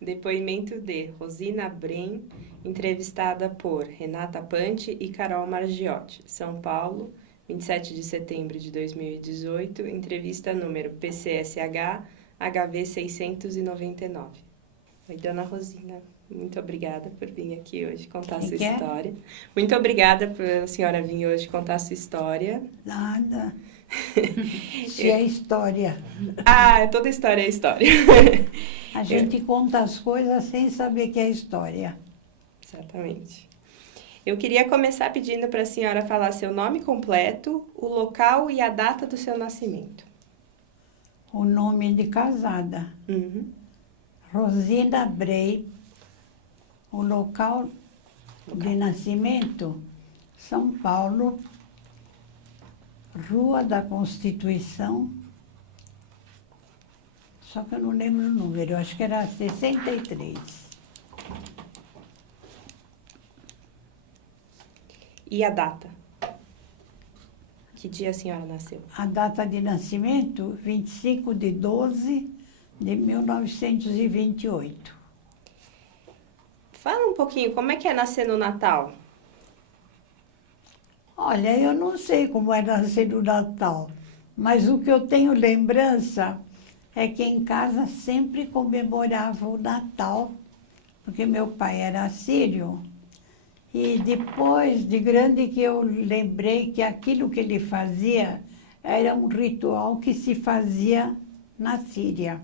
Depoimento de Rosina Bren, entrevistada por Renata Panti e Carol Margiotti, São Paulo, 27 de setembro de 2018, entrevista número PCSH HV 699. Oi, dona Rosina, muito obrigada por vir aqui hoje contar a sua história. Muito obrigada por a senhora vir hoje contar a sua história. Nada. Se é história. Ah, toda história é história. A gente conta as coisas sem saber que é história. Exatamente. Eu queria começar pedindo para a senhora falar seu nome completo, o local e a data do seu nascimento. O nome de casada. Uhum. Rosina Brei. O local de nascimento, São Paulo, Rua da Constituição. Só que eu não lembro o número, eu acho que era 63. E a data? Que dia a senhora nasceu? A data de nascimento, 25 de 12 de 1928. Fala um pouquinho, como é que é nascer no Natal? Olha, eu não sei como é nascer no Natal, mas o que eu tenho lembrança é que em casa sempre comemorava o Natal, porque meu pai era sírio. E depois de grande que eu lembrei que aquilo que ele fazia era um ritual que se fazia na Síria.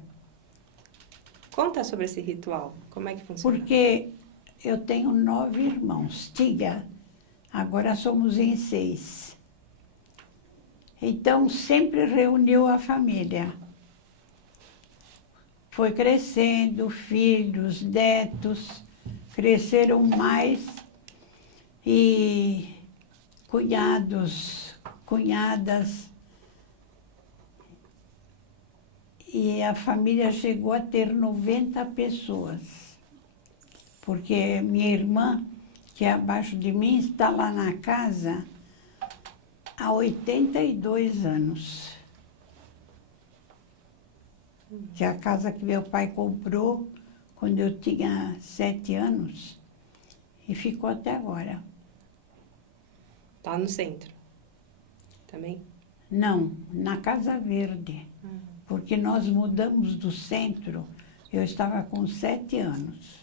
Conta sobre esse ritual, como é que funciona? Porque eu tenho 9 irmãos, tinha, agora somos em 6. Então sempre reuniu a família. Foi crescendo, filhos, netos, cresceram mais e cunhados, cunhadas. E a família chegou a ter 90 pessoas. Porque minha irmã, que é abaixo de mim, está lá na casa há 82 anos. Que é a casa que meu pai comprou quando eu tinha 7 anos e ficou até agora. Tá no centro também? Não, na Casa Verde, porque nós mudamos do centro, eu estava com 7 anos.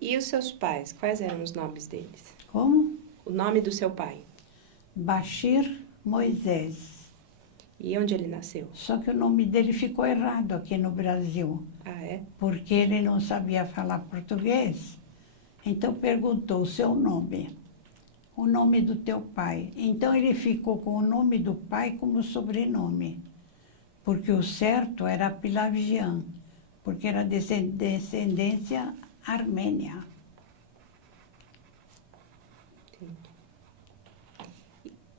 E os seus pais, quais eram os nomes deles? Como? O nome do seu pai? Bashir Moisés. E onde ele nasceu? Só que o nome dele ficou errado aqui no Brasil, Ah, é? porque ele não sabia falar português. Então perguntou o seu nome, o nome do teu pai. Então ele ficou com o nome do pai como sobrenome, porque o certo era Pilavian, porque era descendência armênia.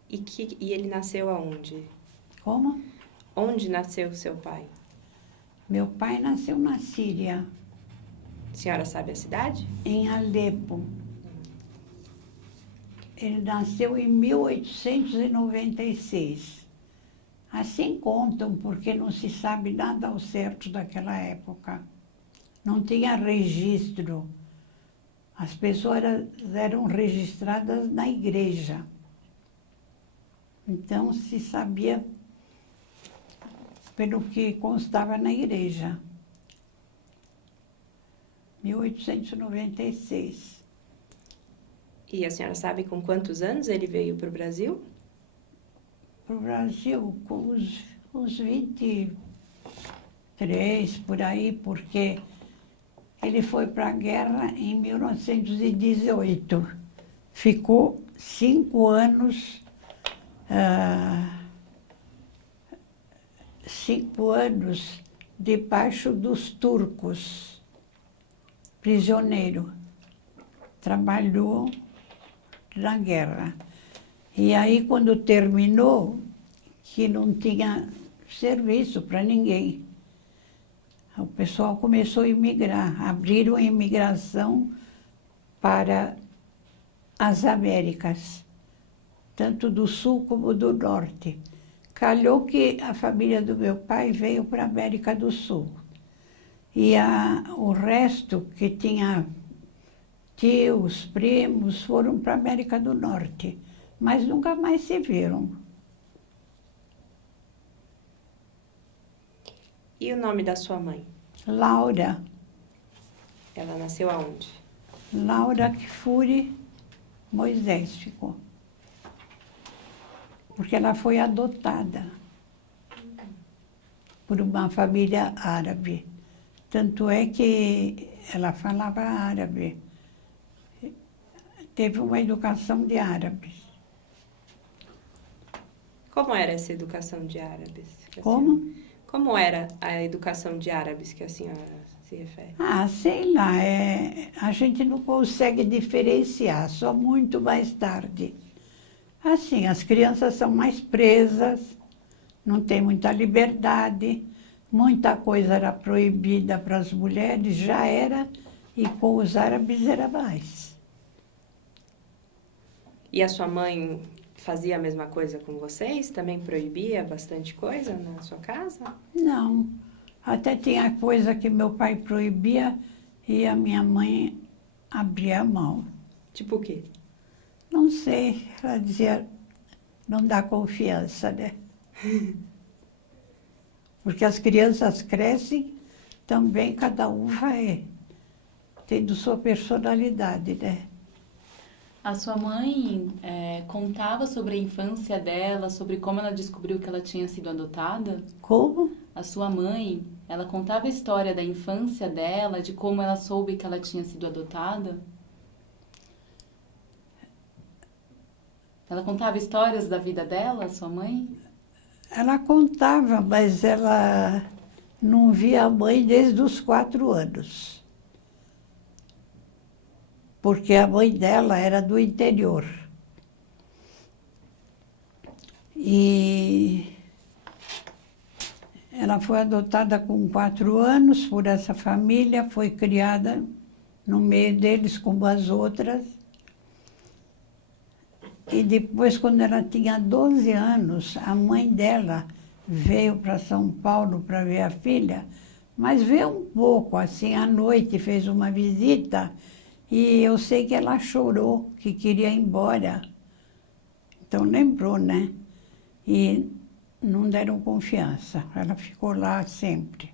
E ele nasceu aonde? Como? Onde nasceu seu pai? Meu pai nasceu na Síria, A senhora sabe a cidade? em Alepo. Ele nasceu em 1896. Assim contam, porque não se sabe nada ao certo daquela época. Não tinha registro. As pessoas eram registradas na igreja. Então se sabia pelo que constava na igreja. 1896. E a senhora sabe com quantos anos ele veio para o Brasil? Para o Brasil, com uns 23, por aí, porque ele foi para a guerra em 1918. Ficou 5 anos, 5 anos debaixo dos turcos, prisioneiro. Trabalhou na guerra. E aí, quando terminou, que não tinha serviço para ninguém, o pessoal começou a imigrar. Abriram a imigração para as Américas, tanto do sul como do norte. Calhou que a família do meu pai veio para a América do Sul. E o resto, que tinha tios, primos, foram para a América do Norte. Mas nunca mais se viram. E o nome da sua mãe? Laura, Ela nasceu aonde? Laura Kfouri Moisés ficou. Porque ela foi adotada por uma família árabe. Tanto é que ela falava árabe. Teve uma educação de árabes. Como era essa educação de árabes? Como? Como era a educação de árabes que a senhora se refere? Ah, sei lá, a gente não consegue diferenciar, só muito mais tarde. Assim, as crianças são mais presas, não tem muita liberdade, muita coisa era proibida para as mulheres, já era, e com os árabes era mais. E a sua mãe fazia a mesma coisa com vocês? Também proibia bastante coisa na sua casa? Não, até tinha coisa que meu pai proibia e a minha mãe abria a mão. Tipo o quê? Não sei, ela dizia, não dá confiança, né? Porque as crianças crescem, também cada um vai tendo sua personalidade, né? A sua mãe contava sobre a infância dela, sobre como ela descobriu que ela tinha sido adotada? Como? A sua mãe, ela contava a história da infância dela, de como ela soube que ela tinha sido adotada? Ela contava histórias da vida dela, sua mãe? Ela contava, mas ela não via a mãe desde os 4 anos. Porque a mãe dela era do interior. E ela foi adotada com 4 anos por essa família, foi criada no meio deles como as outras. E depois, quando ela tinha 12 anos, a mãe dela veio para São Paulo para ver a filha, mas veio um pouco, assim, à noite, fez uma visita, e eu sei que ela chorou, que queria ir embora. Então, lembrou, né? E não deram confiança, ela ficou lá sempre.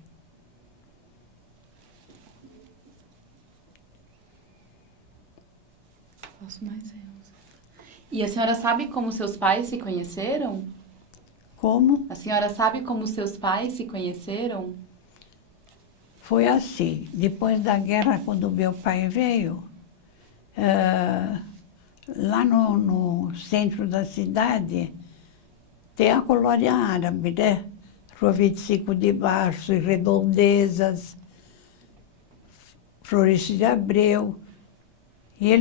Posso mais eu. E a senhora sabe como seus pais se conheceram? Como? A senhora sabe como seus pais se conheceram? Foi assim, depois da guerra, quando meu pai veio, lá no centro da cidade, tem a colônia árabe, né? Rua 25 de Março, e Redondezas, Floresta de Abreu. E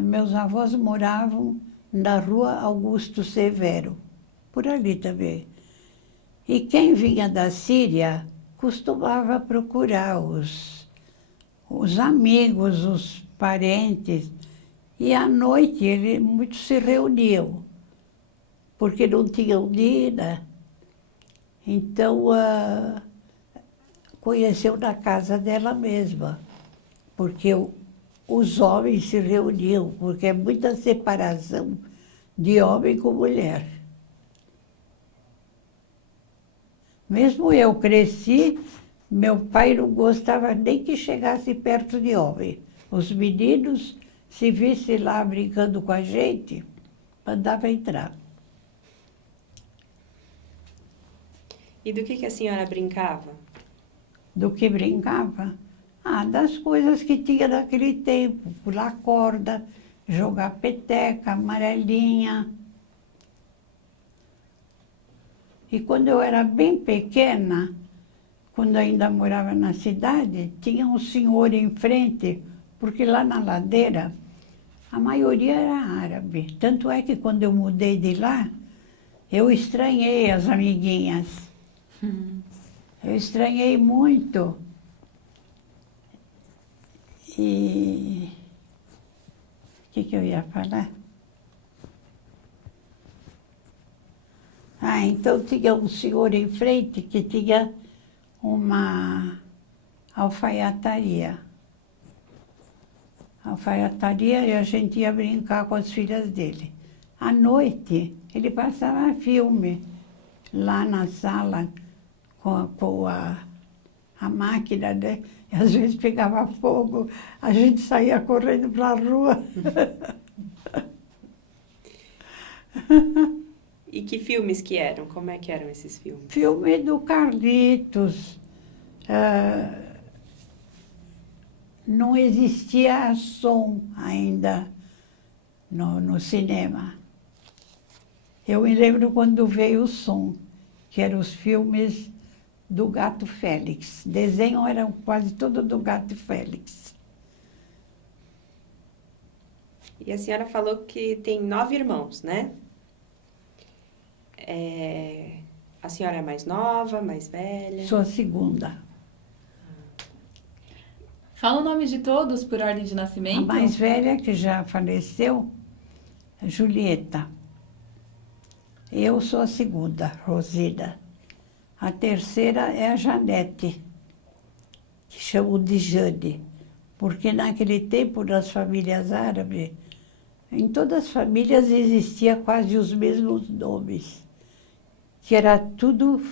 meus avós moravam na Rua Augusto Severo, por ali também. E quem vinha da Síria costumava procurar os amigos, os parentes. E à noite muitos se reuniam, porque não tinham dia. Então, conheceu na casa dela mesma, porque os homens se reuniam, porque é muita separação de homem com mulher. Mesmo eu cresci, meu pai não gostava nem que chegasse perto de homem. Os meninos, se vissem lá brincando com a gente, mandava entrar. E do que a senhora brincava? Do que brincava? Ah, das coisas que tinha naquele tempo. Pular corda, jogar peteca, amarelinha. E quando eu era bem pequena, quando ainda morava na cidade, tinha um senhor em frente, porque lá na ladeira, a maioria era árabe. Tanto é que quando eu mudei de lá, eu estranhei as amiguinhas. Eu estranhei muito. E o que eu ia falar? Ah, então tinha um senhor em frente que tinha uma alfaiataria. Alfaiataria, e a gente ia brincar com as filhas dele. À noite, ele passava filme lá na sala com a máquina, né? E às vezes pegava fogo, a gente saía correndo para a rua. E que filmes que eram? Como é que eram esses filmes? Filme do Carlitos. Não existia som ainda no cinema. Eu me lembro quando veio o som, que eram os filmes do Gato Félix. Desenho eram quase tudo do Gato Félix. E a senhora falou que tem 9 irmãos, né? A senhora é mais nova, mais velha? Sou a segunda. Fala o nome de todos por ordem de A nascimento. mais velha, que já faleceu, é Julieta. Eu sou a segunda, Rosina. A terceira é a Janete, que chamam de Jane, porque naquele tempo, nas famílias árabes, em todas as famílias existia quase os mesmos nomes, que era tudo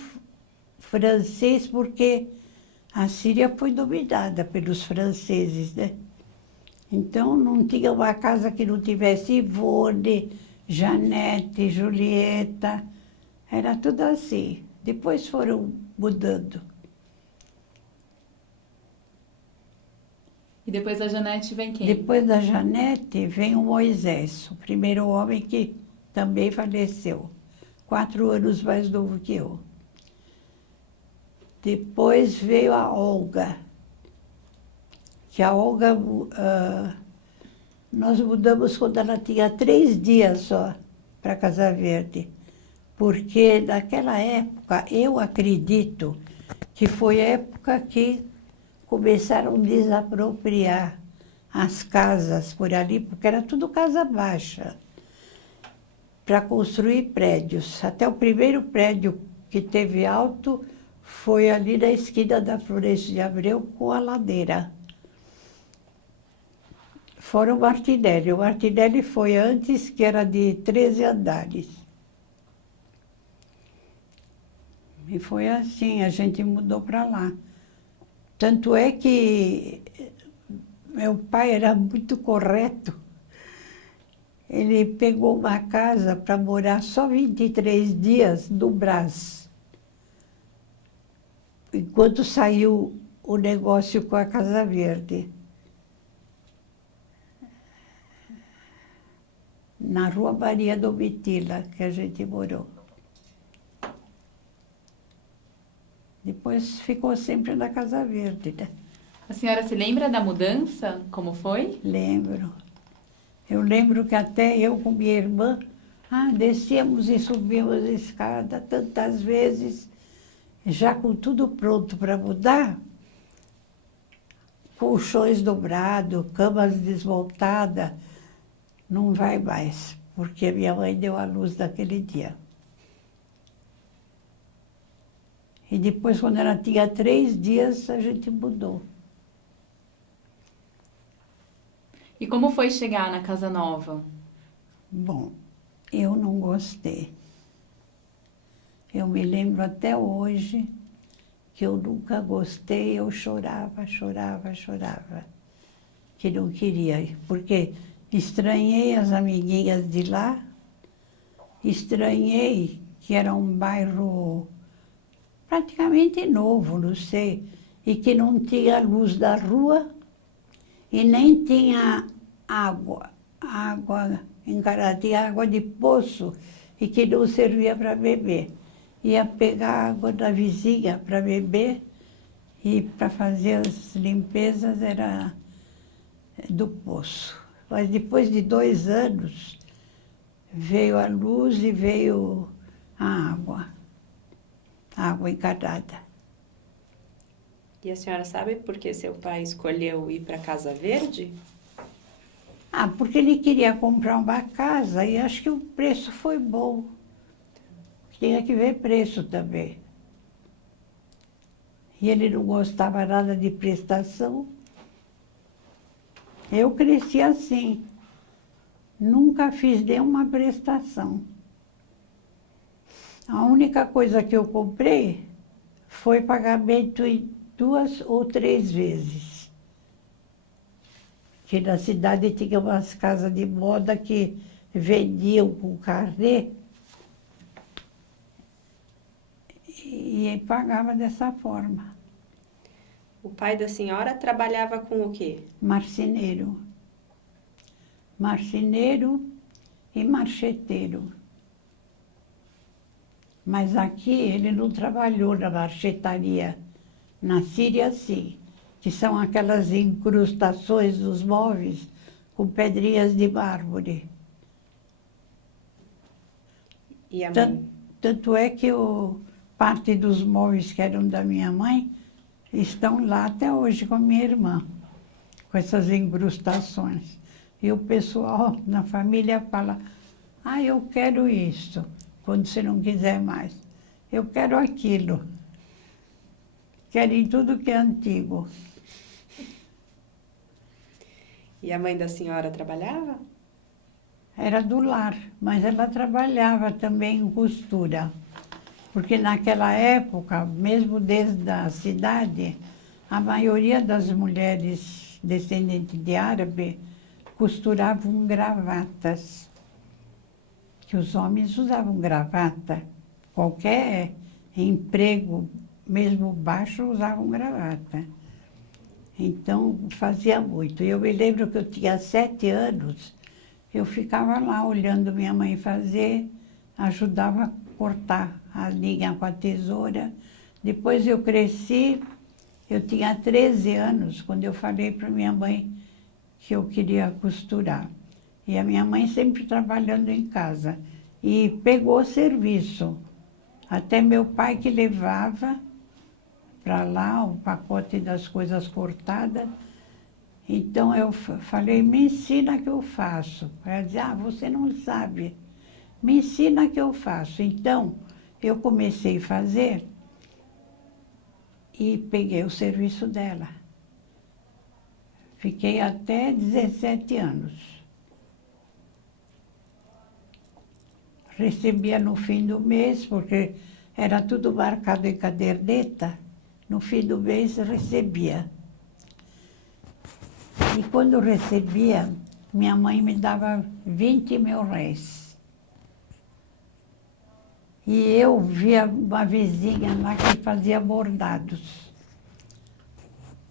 francês, porque a Síria foi dominada pelos franceses, né? Então, não tinha uma casa que não tivesse Ivone, Janete, Julieta, era tudo assim. Depois foram mudando. E depois da Janete vem quem? Depois da Janete vem o Moisés, o primeiro homem que também faleceu, 4 anos mais novo que eu. Depois veio a Olga, que a Olga, nós mudamos quando ela tinha 3 dias só para Casa Verde. Porque naquela época, eu acredito que foi a época que começaram a desapropriar as casas por ali, porque era tudo casa baixa, para construir prédios. Até o primeiro prédio que teve alto foi ali na esquina da Florêncio de Abreu com a ladeira. Fora o Martinelli. O Martinelli foi antes, que era de 13 andares. E foi assim, a gente mudou para lá. Tanto é que meu pai era muito correto. Ele pegou uma casa para morar só 23 dias no Brás. Enquanto saiu o negócio com a Casa Verde. Na Rua Maria Domitila, que a gente morou. Depois ficou sempre na Casa Verde, né? A senhora se lembra da mudança? Como foi? Lembro. Eu lembro que até eu com minha irmã, descíamos e subíamos a escada tantas vezes, já com tudo pronto para mudar, colchões dobrados, camas desmontadas, não vai mais, porque minha mãe deu à luz naquele dia. E depois, quando ela tinha 3 dias, a gente mudou. E como foi chegar na casa nova? Bom, eu não gostei. Eu me lembro até hoje que eu nunca gostei, eu chorava, chorava, chorava. Que não queria ir, porque estranhei as amiguinhas de lá, estranhei que era um bairro praticamente novo, não sei, e que não tinha luz da rua e nem tinha água tinha água de poço e que não servia para beber. Ia pegar água da vizinha para beber e para fazer as limpezas era do poço. Mas depois de 2 anos veio a luz e veio a água encanada. E a senhora sabe por que seu pai escolheu ir para Casa Verde? Porque ele queria comprar uma casa e acho que o preço foi bom. tinha que ver preço também. E ele não gostava nada de prestação. Eu cresci assim. Nunca fiz nenhuma prestação. A única coisa que eu comprei foi pagamento em 2 ou 3 vezes. Que na cidade tinha umas casas de moda que vendiam com carnê e pagava dessa forma. O pai da senhora trabalhava com o quê? Marceneiro. Marceneiro e marcheteiro. Mas aqui ele não trabalhou na marchetaria. Na Síria, sim, que são aquelas incrustações dos móveis com pedrinhas de mármore. E a mãe? Tanto é que parte dos móveis que eram da minha mãe estão lá até hoje com a minha irmã, com essas incrustações. E o pessoal na família fala, eu quero isso, quando você não quiser mais. Eu quero aquilo. Querem tudo que é antigo. E a mãe da senhora trabalhava? Era do lar, mas ela trabalhava também em costura. Porque naquela época, mesmo desde a cidade, a maioria das mulheres descendentes de árabe costuravam gravatas. Que os homens usavam gravata. Qualquer emprego, mesmo baixo, usavam gravata. Então, fazia muito. Eu me lembro que eu tinha 7 anos, eu ficava lá olhando minha mãe fazer, ajudava a cortar a linha com a tesoura. Depois eu cresci, eu tinha 13 anos, quando eu falei para minha mãe que eu queria costurar. E a minha mãe sempre trabalhando em casa. E pegou serviço. Até meu pai que levava para lá o pacote das coisas cortadas. Então eu falei, me ensina que eu faço. Ela dizia, você não sabe. Me ensina que eu faço. Então eu comecei a fazer e peguei o serviço dela. Fiquei até 17 anos. Recebia no fim do mês, porque era tudo marcado em caderneta. No fim do mês recebia. E quando recebia, minha mãe me dava 20 mil réis. E eu via uma vizinha lá que fazia bordados.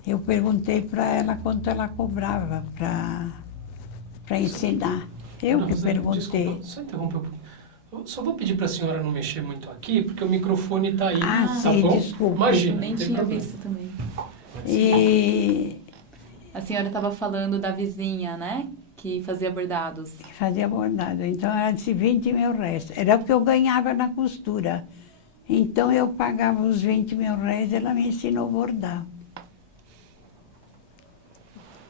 Eu perguntei para ela quanto ela cobrava para ensinar. Eu que perguntei. Desculpa, só interromper um pouquinho. Eu só vou pedir para a senhora não mexer muito aqui, porque o microfone está aí. Tá sim, bom? desculpa. Imagina. Nem não tem tinha problema. visto também. E A senhora estava falando da vizinha, né? Que fazia bordados. fazia bordado. Então ela disse 20 mil réis. Era o que eu ganhava na costura. Então eu pagava os 20 mil réis, ela me ensinou a bordar.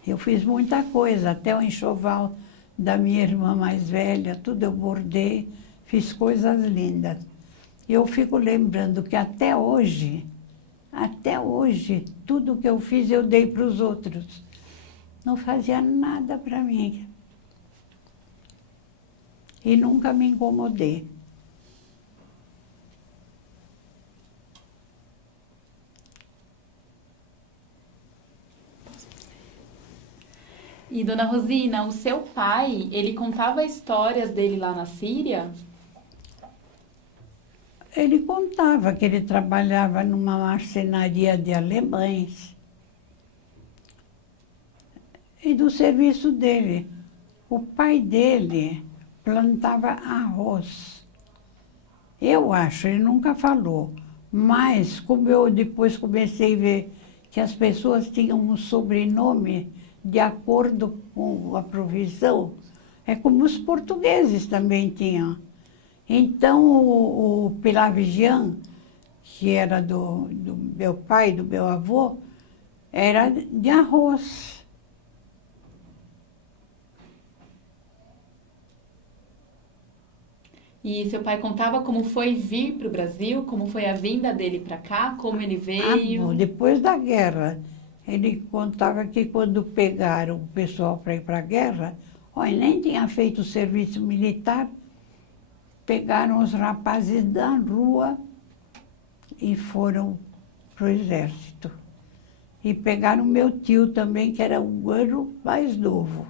Eu fiz muita coisa, até o enxoval da minha irmã mais velha, tudo eu bordei, fiz coisas lindas. E eu fico lembrando que até hoje, tudo que eu fiz eu dei para os outros. Não fazia nada para mim. E nunca me incomodei. E, dona Rosina, o seu pai, ele contava histórias dele lá na Síria? Ele contava que ele trabalhava numa marcenaria de alemães. E do serviço dele. O pai dele plantava arroz. Eu acho, ele nunca falou. Mas, como eu depois comecei a ver que as pessoas tinham um sobrenome de acordo com a profissão, é como os portugueses também tinham. Então, o Pelagian, que era do meu pai, do meu avô, era de arroz. E seu pai contava como foi vir para o Brasil, como foi a vinda dele para cá, como ele veio? Bom, depois da guerra, ele contava que quando pegaram o pessoal para ir para a guerra, olha, nem tinha feito serviço militar, pegaram os rapazes da rua e foram para o exército. E pegaram meu tio também, que era um ano mais novo.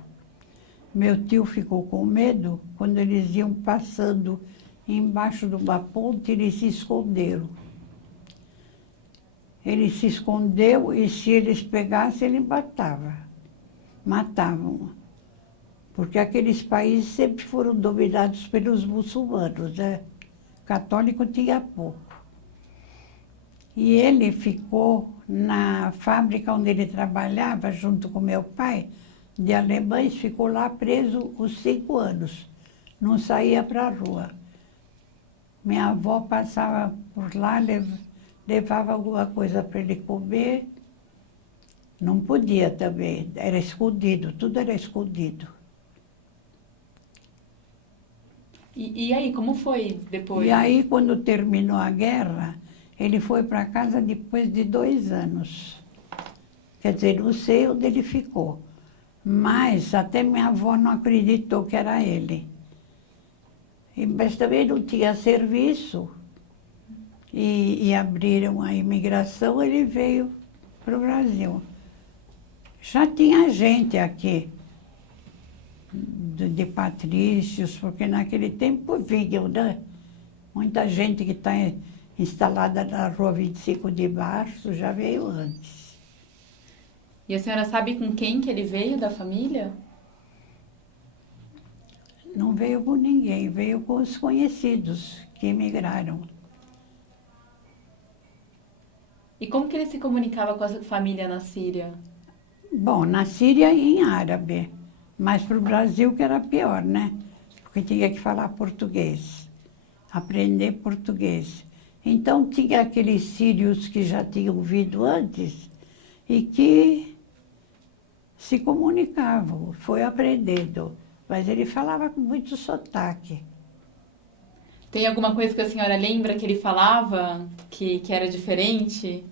Meu tio ficou com medo, quando eles iam passando embaixo de uma ponte, eles se esconderam. Ele se escondeu e se eles pegassem, ele matavam. Porque aqueles países sempre foram dominados pelos muçulmanos, né? Católico tinha pouco. E ele ficou na fábrica onde ele trabalhava, junto com meu pai, de alemães, ficou lá preso os 5 anos. Não saía para a rua. Minha avó passava por lá, levava alguma coisa para ele comer. Não podia também, era escondido, tudo era escondido. E aí, como foi depois? E aí, quando terminou a guerra, ele foi para casa depois de 2 anos. Quer dizer, não sei onde ele ficou. Mas até minha avó não acreditou que era ele. Mas também não tinha serviço. E abriram a imigração, ele veio para o Brasil. Já tinha gente aqui, de patrícios, porque naquele tempo vinham, né? Muita gente que está instalada na rua 25 de março já veio antes. E a senhora sabe com quem que ele veio da família? Não veio com ninguém, veio com os conhecidos que emigraram. E como que ele se comunicava com a família na Síria? Bom, na Síria em árabe, mas para o Brasil que era pior, né? Porque tinha que falar português, aprender português. Então tinha aqueles sírios que já tinham vindo antes e que se comunicavam, foi aprendendo. Mas ele falava com muito sotaque. Tem alguma coisa que a senhora lembra que ele falava que era diferente?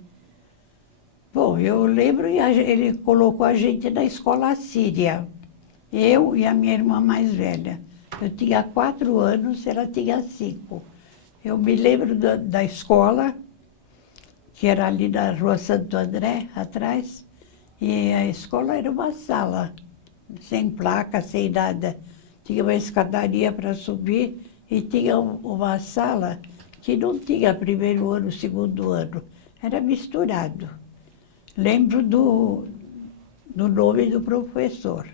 Bom, eu lembro, ele colocou a gente na escola síria. Eu e a minha irmã mais velha. Eu tinha 4 anos, ela tinha 5. Eu me lembro da escola, que era ali na Rua Santo André, atrás. E a escola era uma sala, sem placa, sem nada. Tinha uma escadaria para subir e tinha uma sala que não tinha primeiro ano, segundo ano. Era misturado. Lembro do nome do professor,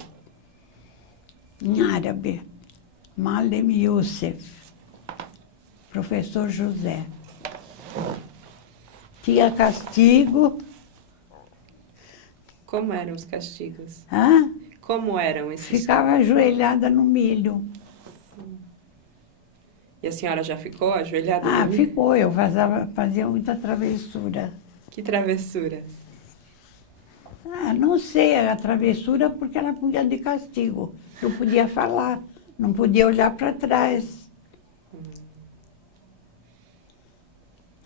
em árabe, Malem Youssef, professor José. Tinha castigo. Como eram os castigos? Hã? Como eram esses? Ficava ajoelhada no milho. E a senhora já ficou ajoelhada? no milho? Ficou, eu fazia muita travessura. Que travessura. Não sei, a travessura porque ela punha de castigo. Não podia falar, não podia olhar para trás.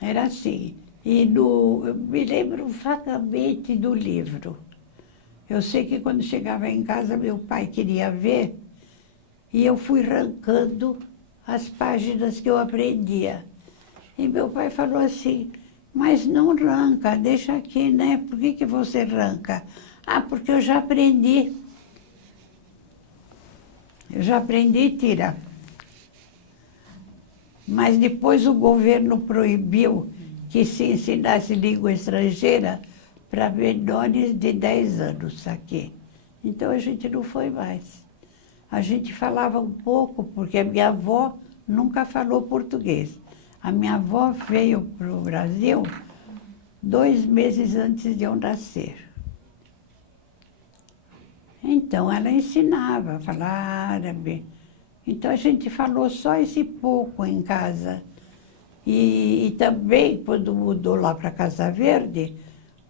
Era assim. Eu me lembro vagamente do livro. Eu sei que quando chegava em casa, meu pai queria ver, e eu fui arrancando as páginas que eu aprendia. E meu pai falou assim, mas não arranca, deixa aqui, né? Por que você arranca? Porque eu já aprendi. Eu já aprendi, tira. Mas depois o governo proibiu que se ensinasse língua estrangeira para menores de 10 anos aqui. Então a gente não foi mais. A gente falava um pouco, porque a minha avó nunca falou português. A minha avó veio para o Brasil 2 meses antes de eu nascer. Então ela ensinava a falar árabe. Então a gente falou só esse pouco em casa. E também, quando mudou lá para Casa Verde,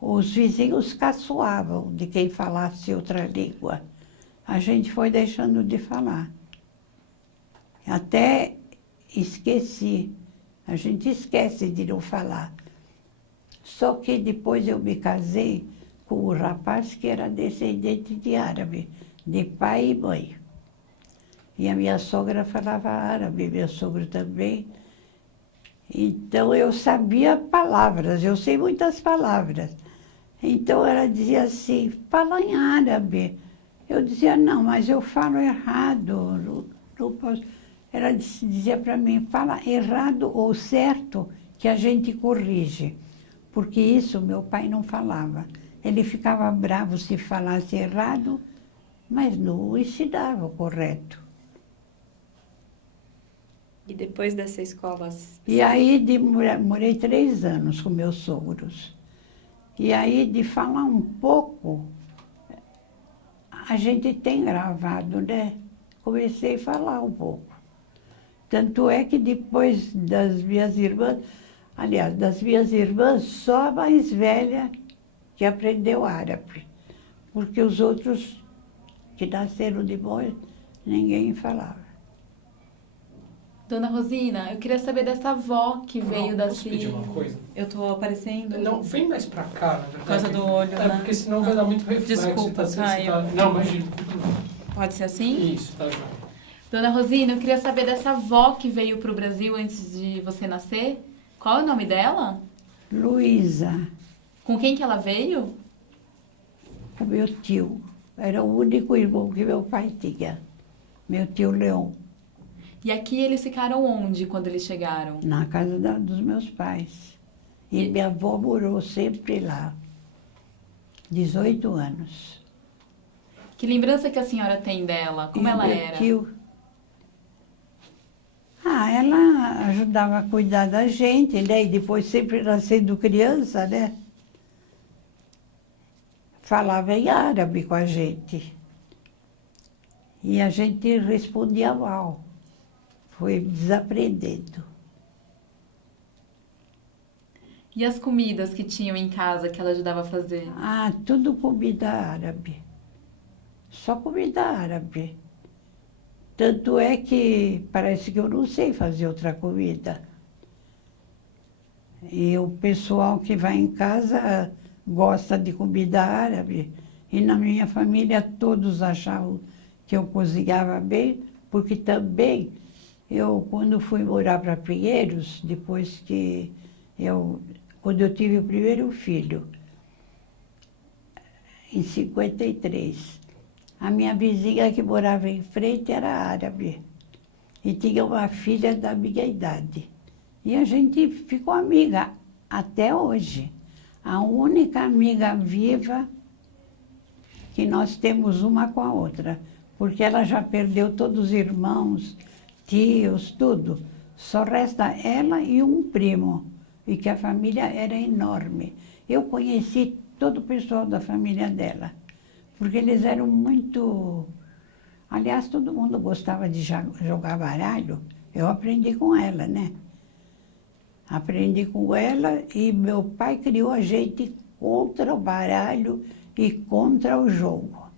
os vizinhos caçoavam de quem falasse outra língua. A gente foi deixando de falar. Até esqueci. A gente esquece de não falar. Só que depois eu me casei com um rapaz que era descendente de árabe, de pai e mãe. E a minha sogra falava árabe, meu sogro também. Então eu sabia palavras, eu sei muitas palavras. Então ela dizia assim, fala em árabe. Eu dizia, não, mas eu falo errado, não posso. Ela dizia para mim, fala errado ou certo que a gente corrige. Porque isso meu pai não falava. Ele ficava bravo se falasse errado, mas não ensinava o correto. E depois dessa escola... E aí morei 3 anos com meus sogros. E aí de falar um pouco, a gente tem gravado, né? Comecei a falar um pouco. Tanto é que depois das minhas irmãs, aliás, das minhas irmãs, só a mais velha que aprendeu árabe. Porque os outros que nasceram depois, ninguém falava. Dona Rosina, eu queria saber dessa avó que veio da Posso pedir uma coisa? Eu tô aparecendo? Não, vem mais pra cá, na verdade. Por causa do olho, É, né? porque senão vai dar muito reflexo. Desculpa, Caio. Não, imagina. Pode ser assim? Isso, tá, João. Dona Rosina, eu queria saber dessa avó que veio pro Brasil antes de você nascer. Qual é o nome dela? Luísa, Com quem que ela veio? o meu tio, era o único irmão que meu pai tinha. Meu tio Leão, E aqui eles ficaram onde quando eles chegaram? na casa dos meus pais. E minha avó morou sempre lá. 18 anos. Que lembrança que a senhora tem dela? Como E ela meu era? tio, ela ajudava a cuidar da gente, né? E depois sempre nascendo criança, né? Falava em árabe com a gente. E a gente respondia mal. Foi desaprendendo. E as comidas que tinham em casa que ela ajudava a fazer? Tudo comida árabe. Só comida árabe. Tanto é que parece que eu não sei fazer outra comida. E o pessoal que vai em casa gosta de comida árabe. E na minha família todos achavam que eu cozinhava bem, porque também eu, quando fui morar para Pinheiros, quando eu tive o primeiro filho, em 53, a minha vizinha que morava em frente era árabe. E tinha uma filha da minha idade. E a gente ficou amiga até hoje. A única amiga viva que nós temos uma com a outra. Porque ela já perdeu todos os irmãos, tios, tudo. Só resta ela e um primo. E que a família era enorme. Eu conheci todo o pessoal da família dela. Porque eles eram muito... Aliás, todo mundo gostava de jogar baralho. Eu aprendi com ela, né? Aprendi com ela e meu pai criou a gente contra o baralho e contra o jogo.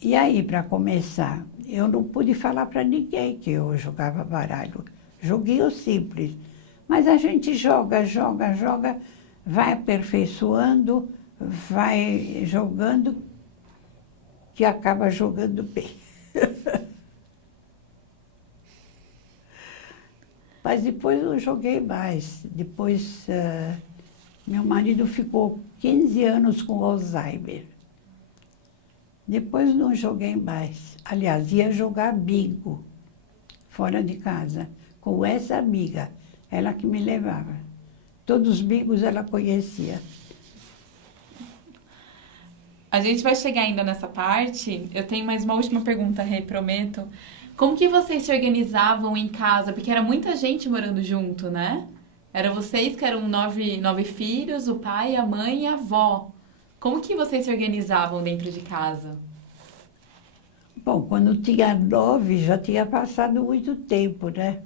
E aí, para começar, eu não pude falar para ninguém que eu jogava baralho. Joguinho simples. Mas a gente joga, vai aperfeiçoando, vai jogando, que acaba jogando bem. Mas depois eu joguei mais. Depois, meu marido ficou 15 anos com Alzheimer. Depois não joguei mais. Aliás, ia jogar bingo fora de casa, com essa amiga. Ela que me levava. Todos os bingos ela conhecia. A gente vai chegar ainda nessa parte. Eu tenho mais uma última pergunta, Rê, prometo. Como que vocês se organizavam em casa? Porque era muita gente morando junto, né? Era vocês que eram 9 filhos, o pai, a mãe e a avó. Como que vocês se organizavam dentro de casa? Bom, quando tinha 9, já tinha passado muito tempo, né?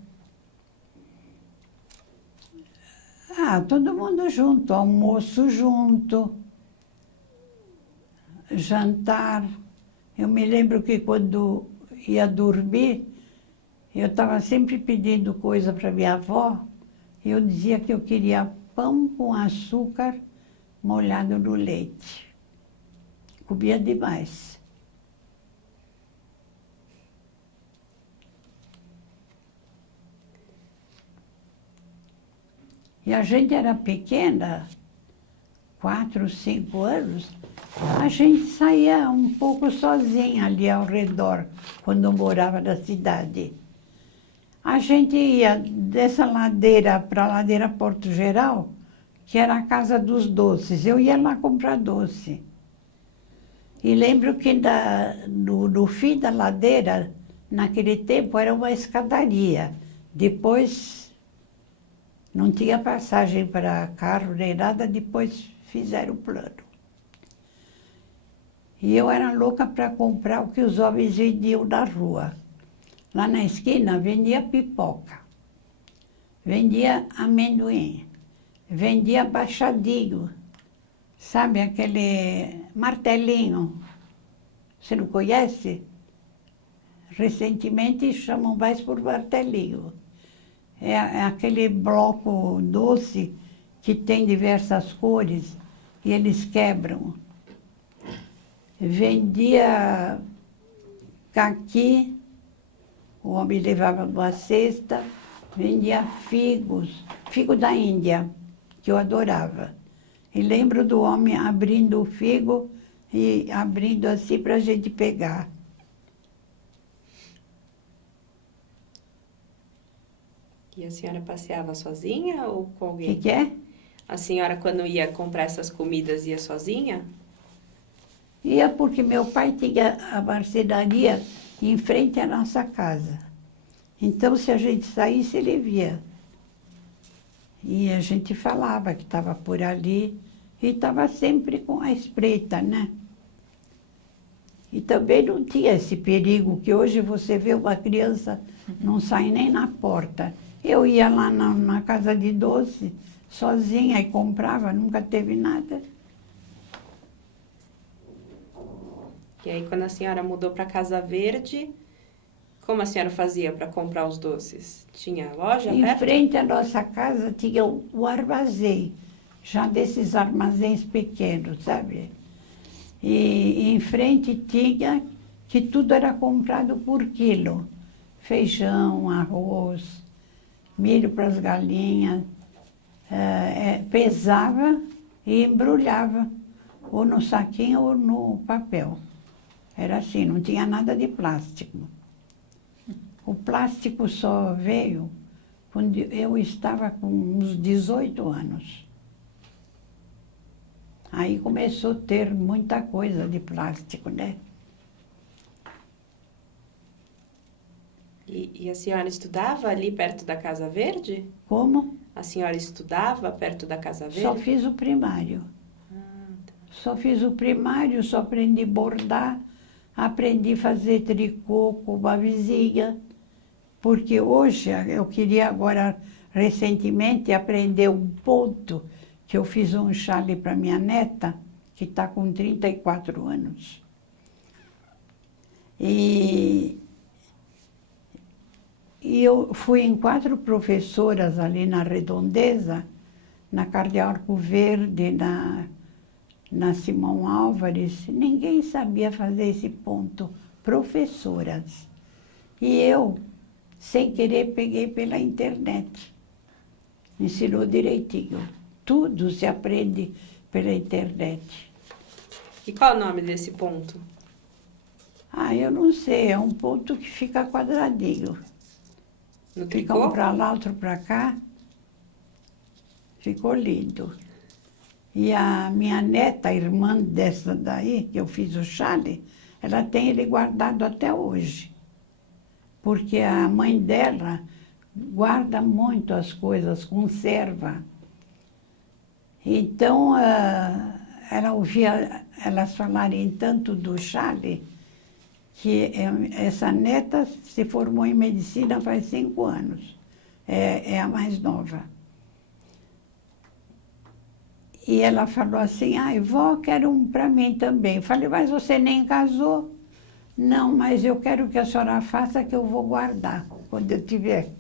Todo mundo junto, almoço junto, jantar. Eu me lembro que quando ia dormir, Eu estava sempre pedindo coisa para minha avó. Eu dizia que eu queria pão com açúcar molhado no leite. Comia demais. E a gente era pequena, 4, 5 anos, a gente saía um pouco sozinha ali ao redor, quando eu morava na cidade. A gente ia dessa ladeira para a ladeira Porto Geral, que era a casa dos doces. Eu ia lá comprar doce. E lembro que no fim da ladeira, naquele tempo, era uma escadaria. Depois, não tinha passagem para carro nem nada, depois fizeram o plano. E eu era louca para comprar o que os homens vendiam na rua. Lá na esquina vendia pipoca, vendia amendoim, vendia baixadinho, sabe aquele martelinho? Você não conhece? Recentemente chamam mais por martelinho. É aquele bloco doce que tem diversas cores e eles quebram. Vendia caqui, o homem levava numa cesta, vendia figos, figo da Índia, que eu adorava. E lembro do homem abrindo o figo e abrindo assim para a gente pegar. E a senhora passeava sozinha ou com O alguém? que é? A senhora, quando ia comprar essas comidas, ia sozinha? Ia porque meu pai tinha a marcenaria em frente à nossa casa. Então, se a gente saísse, ele via. E a gente falava que estava por ali e estava sempre com a espreita, né? E também não tinha esse perigo que hoje você vê uma criança não sai nem na porta. Eu ia lá na casa de doce, sozinha, e comprava, nunca teve nada. E aí, quando a senhora mudou para Casa Verde, como a senhora fazia para comprar os doces? Tinha loja Em perto? frente à nossa casa tinha o armazém, já desses armazéns pequenos, sabe? E em frente tinha que tudo era comprado por quilo. Feijão, arroz, milho para as galinhas. Pesava e embrulhava, ou no saquinho ou no papel. Era assim, não tinha nada de plástico. O plástico só veio quando eu estava com uns 18 anos. Aí começou a ter muita coisa de plástico, né? E a senhora estudava ali perto da Casa Verde? Como? A senhora estudava perto da Casa Verde? Só fiz o primário. Só fiz o primário, só aprendi a bordar, aprendi a fazer tricô com uma vizinha, porque hoje eu queria agora, recentemente, aprender um ponto, que eu fiz um chale para minha neta, que está com 34 anos. E eu fui em 4 professoras ali na Redondeza, na Cardeal Arco Verde, na Simão Álvares, ninguém sabia fazer esse ponto, professoras. E eu, sem querer, peguei pela internet. Ensinou direitinho. Tudo se aprende pela internet. E qual o nome desse ponto? Ah, eu não sei, é um ponto que fica quadradinho. No Fica tricô? um para lá, outro para cá. Ficou lindo. E a minha neta, a irmã dessa daí, que eu fiz o chale, ela tem ele guardado até hoje. Porque a mãe dela guarda muito as coisas, conserva. Então, ela ouvia elas falarem tanto do chale, que essa neta se formou em medicina faz 5 anos. É a mais nova. E ela falou assim, ai, vó, quero um para mim também. Falei, mas você nem casou? Não, mas eu quero que a senhora faça que eu vou guardar. quando eu tiver.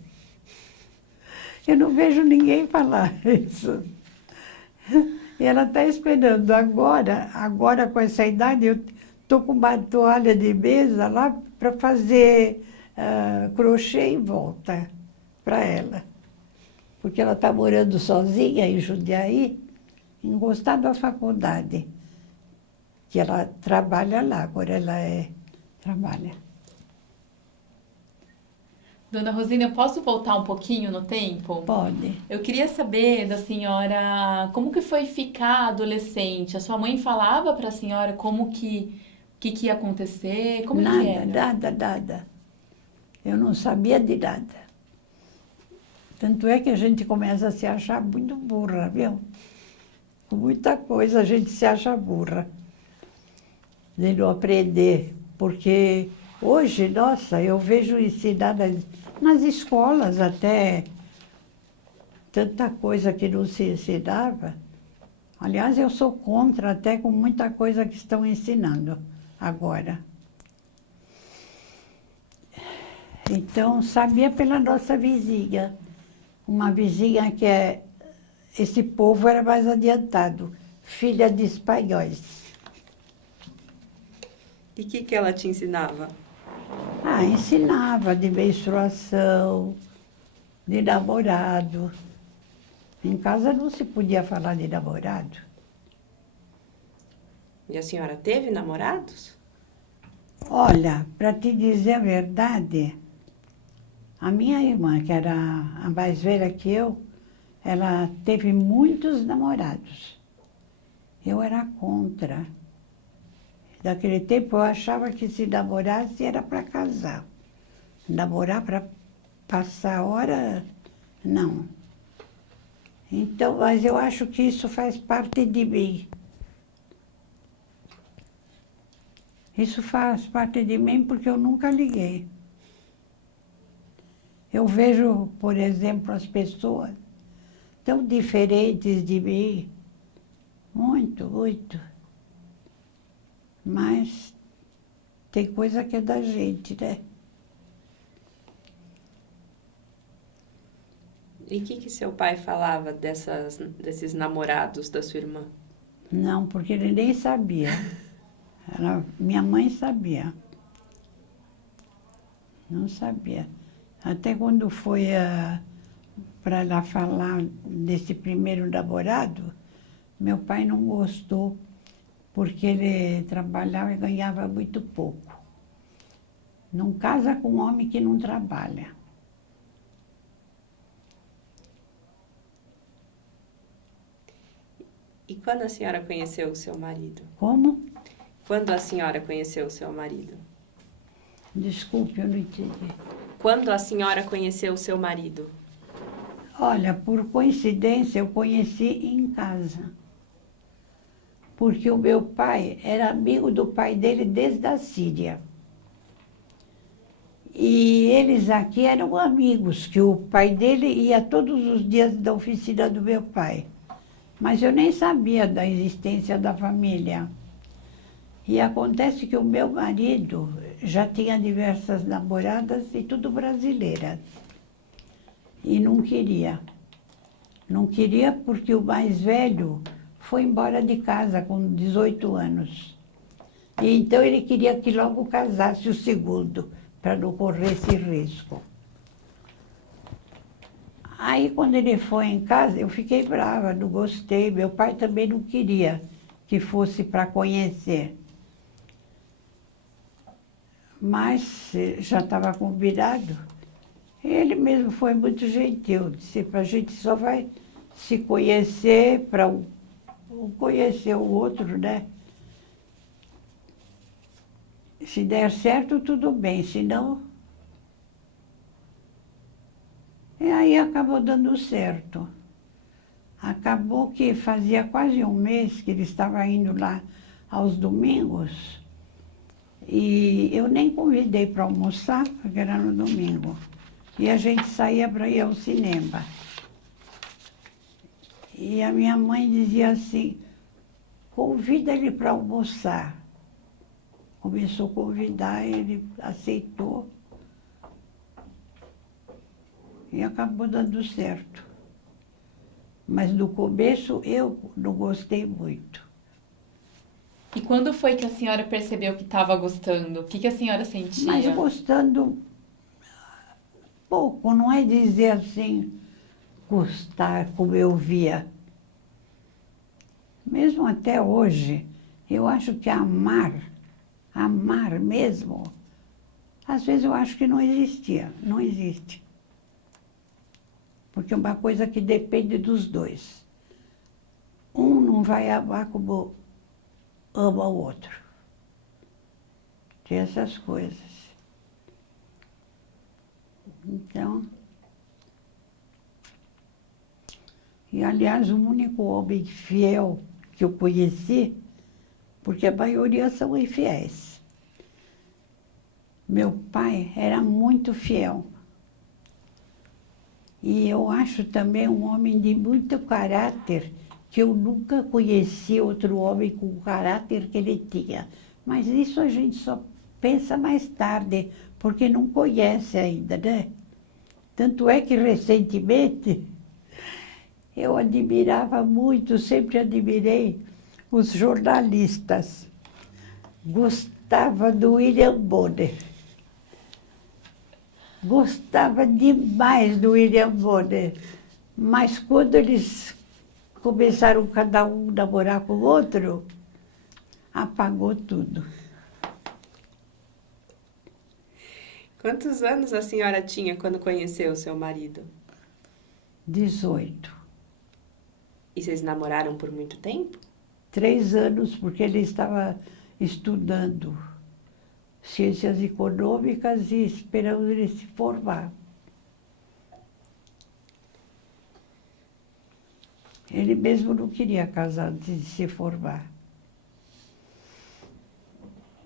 Eu não vejo ninguém falar isso. E ela está esperando. Agora com essa idade, eu estou com uma toalha de mesa lá para fazer crochê em volta para ela. Porque ela está morando sozinha em Jundiaí, encostada à faculdade. Que ela trabalha lá, agora ela trabalha. Dona Rosina, eu posso voltar um pouquinho no tempo? Pode. Eu queria saber da senhora como que foi ficar adolescente. A sua mãe falava para a senhora como que ia acontecer? Como que era? Nada. Eu não sabia de nada. Tanto é que a gente começa a se achar muito burra, viu? Com muita coisa a gente se acha burra. De não aprender. Porque hoje, nossa, eu vejo ensinar nas escolas até tanta coisa que não se ensinava. Aliás, eu sou contra até com muita coisa que estão ensinando agora. Então, sabia pela nossa vizinha. Uma vizinha esse povo era mais adiantado, filha de espanhóis. E o que ela te ensinava? Ensinava de menstruação, de namorado. Em casa não se podia falar de namorado. E a senhora teve namorados? Olha, para te dizer a verdade, a minha irmã, que era a mais velha que eu, ela teve muitos namorados. Eu era contra. Naquele tempo eu achava que se namorasse era para casar. Namorar para passar a hora, não. Então, mas eu acho que isso faz parte de mim. Isso faz parte de mim porque eu nunca liguei. Eu vejo, por exemplo, as pessoas tão diferentes de mim. Muito. Mas tem coisa que é da gente, né? E o que seu pai falava desses namorados da sua irmã? Não, porque ele nem sabia. Minha mãe sabia. Não sabia. Até quando foi para ela falar desse primeiro namorado, meu pai não gostou, porque ele trabalhava e ganhava muito pouco. Não casa com um homem que não trabalha. E quando a senhora conheceu o seu marido? Como? Quando a senhora conheceu o seu marido? Desculpe, eu não entendi. Quando a senhora conheceu o seu marido? Olha, por coincidência, eu conheci em casa. Porque o meu pai era amigo do pai dele desde a Síria. E eles aqui eram amigos, que o pai dele ia todos os dias da oficina do meu pai. Mas eu nem sabia da existência da família. E acontece que o meu marido já tinha diversas namoradas e tudo brasileiras. E não queria. Não queria porque o mais velho foi embora de casa com 18 anos. E então ele queria que logo casasse o segundo, para não correr esse risco. Aí, quando ele foi em casa, eu fiquei brava, não gostei. Meu pai também não queria que fosse para conhecer. Mas já estava combinado. Ele mesmo foi muito gentil. Disse, a gente só vai se conhecer para conhecer o outro, né? Se der certo, tudo bem. Se não... E aí acabou dando certo. Acabou que fazia quase um mês que ele estava indo lá aos domingos. E eu nem convidei para almoçar, porque era no domingo. E a gente saía para ir ao cinema. E a minha mãe dizia assim, convida ele para almoçar. Começou a convidar, ele aceitou. E acabou dando certo. Mas no começo eu não gostei muito. E quando foi que a senhora percebeu que estava gostando? O que a senhora sentia? Mas gostando pouco, não é dizer assim, gostar como eu via. Mesmo até hoje, eu acho que amar mesmo, às vezes eu acho que não existia, não existe. Porque é uma coisa que depende dos dois. Um não vai amar como ama o outro. Tem essas coisas. Então... E, aliás, o único homem fiel que eu conheci, porque a maioria são infiéis. Meu pai era muito fiel. E eu acho também um homem de muito caráter, que eu nunca conheci outro homem com o caráter que ele tinha. Mas isso a gente só pensa mais tarde, porque não conhece ainda, né? Tanto é que recentemente eu admirava muito, sempre admirei os jornalistas. Gostava do William Bonner. Gostava demais do William Bonner. Mas quando eles começaram cada um a namorar com o outro, apagou tudo. Quantos anos a senhora tinha quando conheceu o seu marido? 18. E vocês namoraram por muito tempo? 3 anos, porque ele estava estudando ciências econômicas e esperando ele se formar. Ele mesmo não queria casar antes de se formar.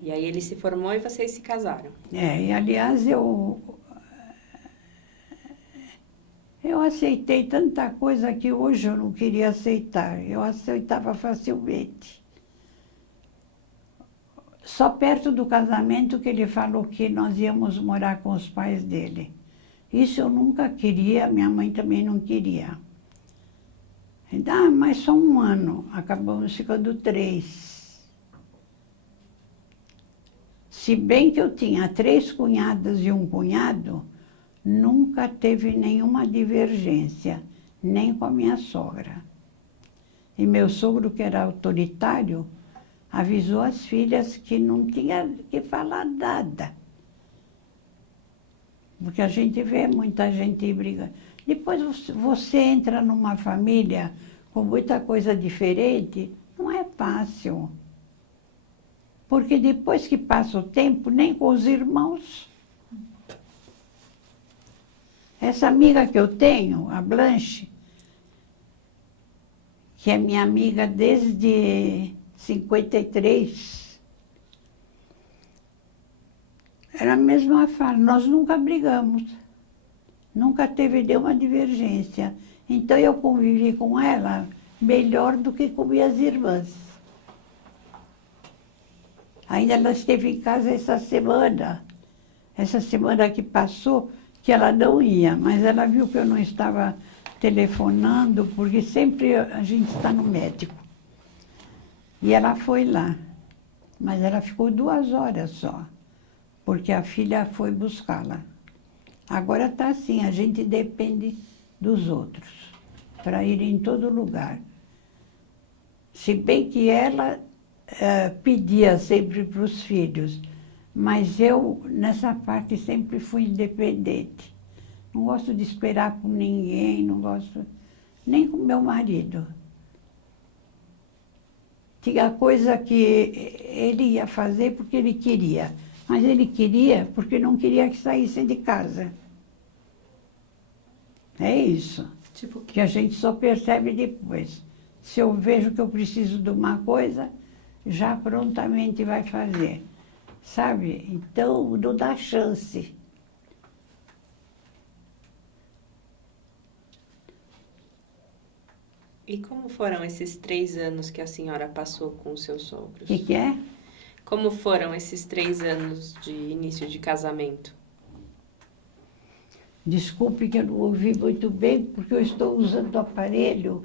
E aí ele se formou e vocês se casaram. E aliás, eu aceitei tanta coisa que hoje eu não queria aceitar. Eu aceitava facilmente. Só perto do casamento que ele falou que nós íamos morar com os pais dele. Isso eu nunca queria, minha mãe também não queria. Mas só 1 ano, acabamos ficando 3. Se bem que eu tinha 3 cunhadas e 1 cunhado, nunca teve nenhuma divergência, nem com a minha sogra. E meu sogro, que era autoritário, avisou as filhas que não tinha que falar nada. Porque a gente vê muita gente brigando. Depois você entra numa família com muita coisa diferente, não é fácil. Porque depois que passa o tempo, nem com os irmãos. Essa amiga que eu tenho, a Blanche, que é minha amiga desde 53, era a mesma fala, nós nunca brigamos, nunca teve nenhuma divergência. Então eu convivi com ela melhor do que com minhas irmãs. Ainda ela esteve em casa essa semana que passou, que ela não ia, mas ela viu que eu não estava telefonando, porque sempre a gente está no médico. E ela foi lá, mas ela ficou 2 horas só, porque a filha foi buscá-la. Agora está assim, a gente depende dos outros, para ir em todo lugar. Se bem que ela pedia sempre para os filhos, mas eu, nessa parte, sempre fui independente. Não gosto de esperar por ninguém, não gosto nem com meu marido. Tinha coisa que ele ia fazer porque ele queria, mas ele queria porque não queria que saísse de casa. É isso. Tipo, Que a gente só percebe depois. Se eu vejo que eu preciso de uma coisa, já prontamente vai fazer. Sabe? Então, não dá chance. E como foram esses 3 anos que a senhora passou com os seus sogros? O que é? Como foram esses 3 anos de início de casamento? Desculpe que eu não ouvi muito bem, porque eu estou usando o aparelho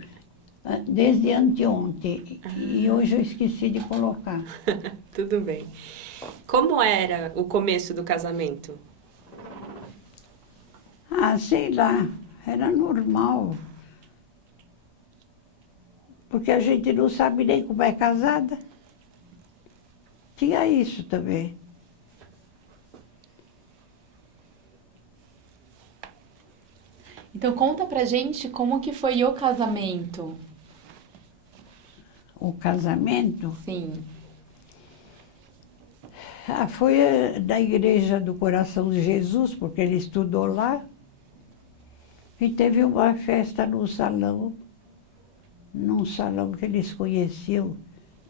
desde anteontem. E hoje eu esqueci de colocar. Tudo bem. Como era o começo do casamento? Ah, sei lá, era normal. Porque a gente não sabe nem como é casada. Tinha isso também. Então conta pra gente como que foi o casamento. O casamento Sim. foi da Igreja do Coração de Jesus, porque ele estudou lá. E teve uma festa num salão que eles conheciam,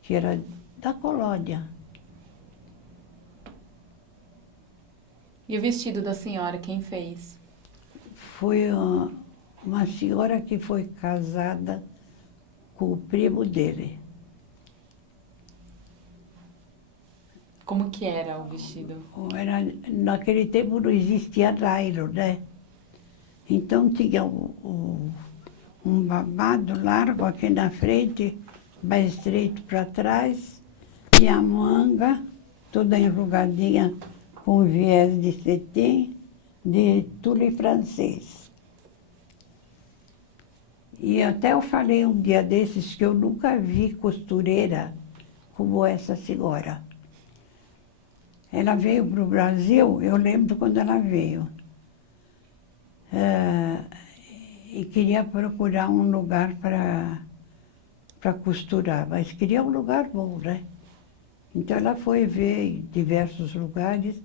que era da colônia. E o vestido da senhora, quem fez? Foi uma senhora que foi casada com o primo dele. Como que era o vestido? Naquele tempo não existia nylon, né? Então tinha um babado largo aqui na frente, mais estreito para trás, e a manga toda enrugadinha com viés de cetim, de tule francês. E até eu falei um dia desses que eu nunca vi costureira como essa senhora. Ela veio para o Brasil, eu lembro quando ela veio. E queria procurar um lugar para costurar, mas queria um lugar bom, né? Então ela foi ver em diversos lugares,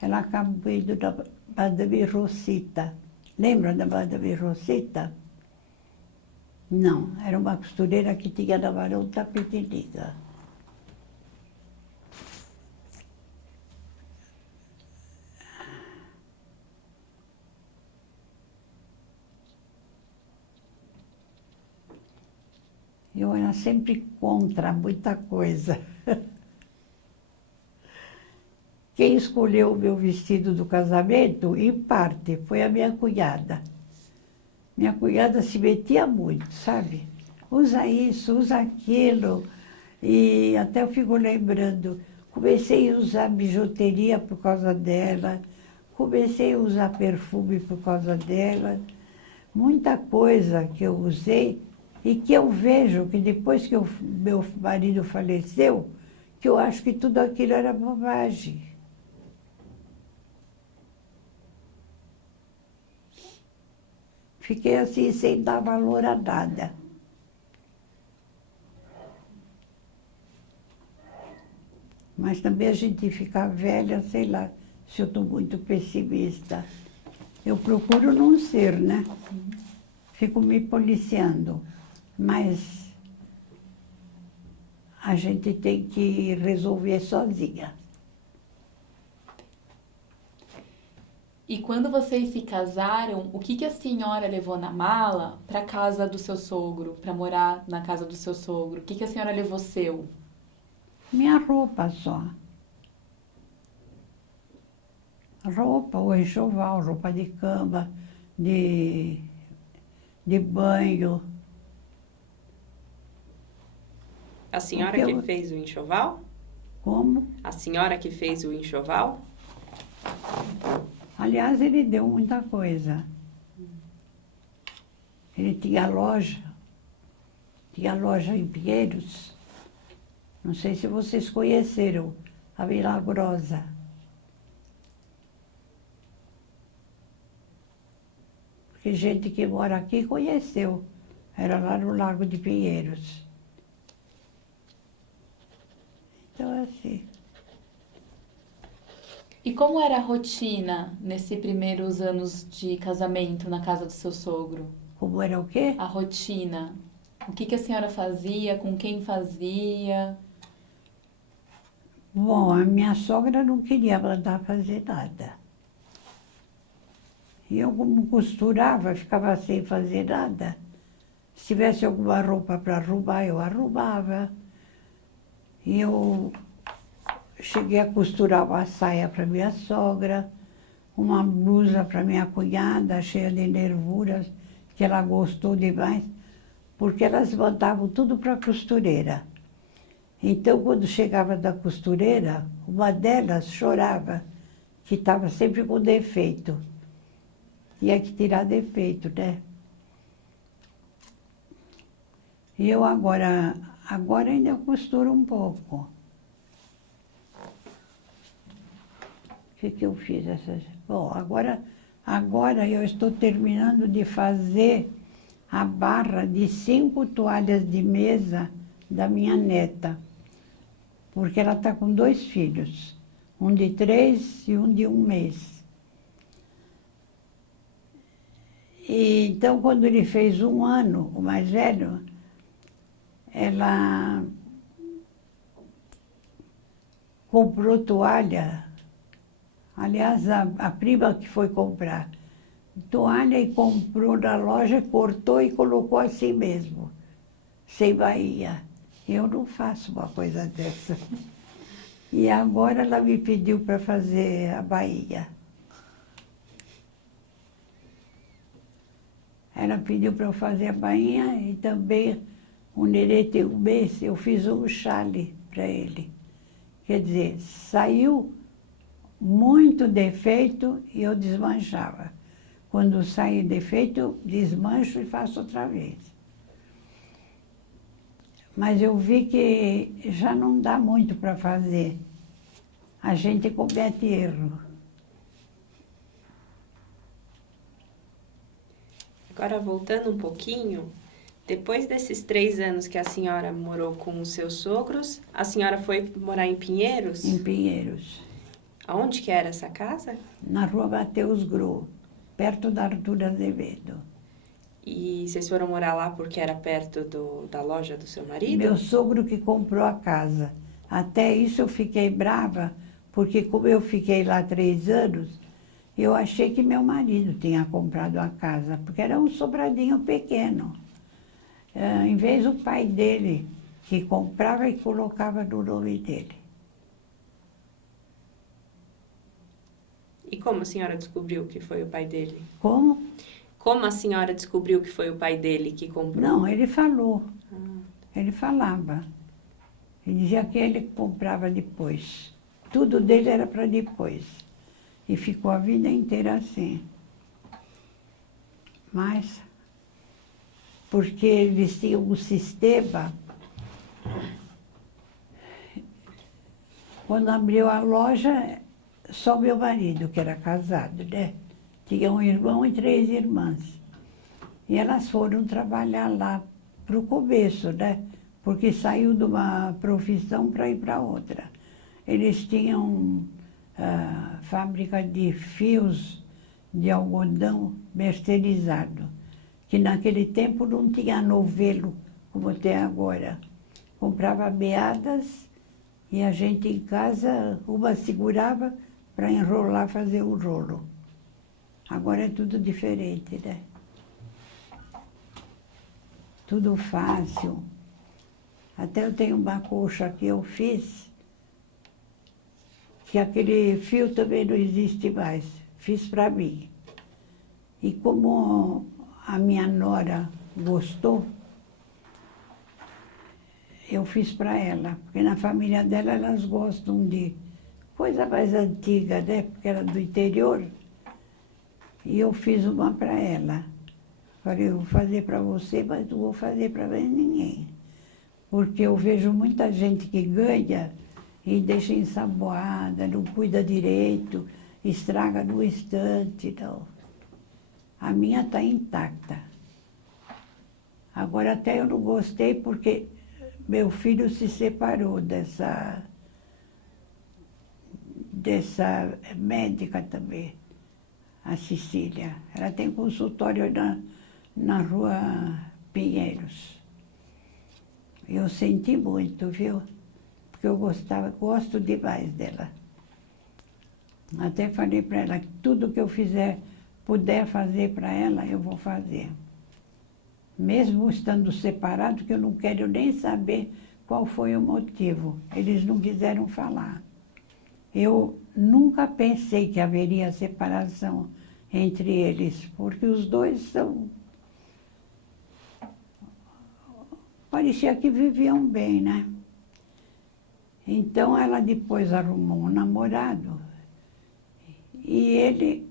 ela acabou indo na Madame Rosita. Lembra da Madame Rosita? Não, era uma costureira que tinha na Barão Tapetininga. Eu era sempre contra muita coisa. Quem escolheu o meu vestido do casamento, em parte, foi a minha cunhada. Minha cunhada se metia muito, sabe? Usa isso, usa aquilo. E até eu fico lembrando, comecei a usar bijuteria por causa dela, comecei a usar perfume por causa dela. Muita coisa que eu usei e que eu vejo que depois que meu marido faleceu, que eu acho que tudo aquilo era bobagem. Fiquei assim, sem dar valor a nada. Mas também a gente fica velha, sei lá, se eu estou muito pessimista. Eu procuro não ser, né? Fico me policiando. Mas a gente tem que resolver sozinha. E quando vocês se casaram, o que a senhora levou na mala para casa do seu sogro, para morar na casa do seu sogro? O que a senhora levou seu? Minha roupa só. Roupa, ou enxoval, roupa de cama, de banho. A senhora Porque que fez o enxoval? Como? A senhora que fez o enxoval? Aliás, ele deu muita coisa. Ele tinha loja em Pinheiros. Não sei se vocês conheceram, a Milagrosa. Porque gente que mora aqui conheceu. Era lá no Lago de Pinheiros. Então, assim. E como era a rotina nesses primeiros anos de casamento na casa do seu sogro? Como era o quê? A rotina. O que a senhora fazia? Com quem fazia? Bom, a minha sogra não queria mandar fazer nada. E eu, como costurava, ficava sem fazer nada. Se tivesse alguma roupa para arrumar, eu arrumava. E eu cheguei a costurar uma saia para minha sogra, uma blusa para minha cunhada, cheia de nervuras, que ela gostou demais, porque elas mandavam tudo para a costureira. Então, quando chegava da costureira, uma delas chorava, que estava sempre com defeito. Tinha que tirar defeito, né? E eu agora ainda costuro um pouco. O que eu fiz? Bom, agora eu estou terminando de fazer a barra de 5 toalhas de mesa da minha neta. Porque ela está com 2 filhos, um de 3 e um de 1 mês. E, então, quando ele fez 1 ano, o mais velho, ela comprou toalha. Aliás, a prima que foi comprar toalha e comprou na loja, cortou e colocou assim mesmo, sem bainha. Eu não faço uma coisa dessa. E agora ela me pediu para fazer a bainha. Ela pediu para eu fazer a bainha e também o nenê tem 1 mês, eu fiz um chale para ele. Quer dizer, saiu muito defeito e eu desmanchava. Quando sai defeito, eu desmancho e faço outra vez. Mas eu vi que já não dá muito para fazer. A gente comete erro. Agora, voltando um pouquinho, depois desses 3 anos que a senhora morou com os seus sogros, a senhora foi morar em Pinheiros? Em Pinheiros, Aonde que era essa casa? na rua Mateus Gro, perto da Arthur Azevedo. E vocês foram morar lá porque era perto da loja do seu marido? Meu sogro que comprou a casa. Até isso eu fiquei brava, porque como eu fiquei lá 3 anos, eu achei que meu marido tinha comprado a casa, porque era um sobradinho pequeno. Em vez do pai dele, que comprava e colocava no nome dele. E como a senhora descobriu que foi o pai dele? Como? Como a senhora descobriu que foi o pai dele que comprou? Não, ele falou. Ele falava. Ele dizia que ele comprava depois. Tudo dele era para depois. E ficou a vida inteira assim. Mas, porque eles tinham um sistema. Quando abriu a loja, só meu marido, que era casado, né? Tinha um irmão e 3 irmãs. E elas foram trabalhar lá para o começo, né? Porque saiu de uma profissão para ir para outra. Eles tinham fábrica de fios de algodão mercerizado, que naquele tempo não tinha novelo como tem agora. Comprava meadas e a gente em casa, uma segurava para enrolar, fazer o rolo. Agora é tudo diferente, né? Tudo fácil. Até eu tenho uma colcha que eu fiz, que aquele fio também não existe mais. Fiz para mim. E como a minha nora gostou, eu fiz para ela. Porque na família dela elas gostam de coisa mais antiga, né? Porque era do interior. E eu fiz uma para ela. Falei, eu vou fazer para você, mas não vou fazer para mais ninguém. Porque eu vejo muita gente que ganha e deixa ensaboada, não cuida direito, estraga no instante, não. A minha está intacta. Agora até eu não gostei porque meu filho se separou dessa médica também, a Cecília. Ela tem consultório na rua Pinheiros. Eu senti muito, viu? Porque eu gosto demais dela. Até falei para ela que tudo que eu puder fazer para ela, eu vou fazer. Mesmo estando separado, que eu não quero nem saber qual foi o motivo. Eles não quiseram falar. Eu nunca pensei que haveria separação entre eles, porque os dois são... Parecia que viviam bem, né? Então ela depois arrumou um namorado e ele,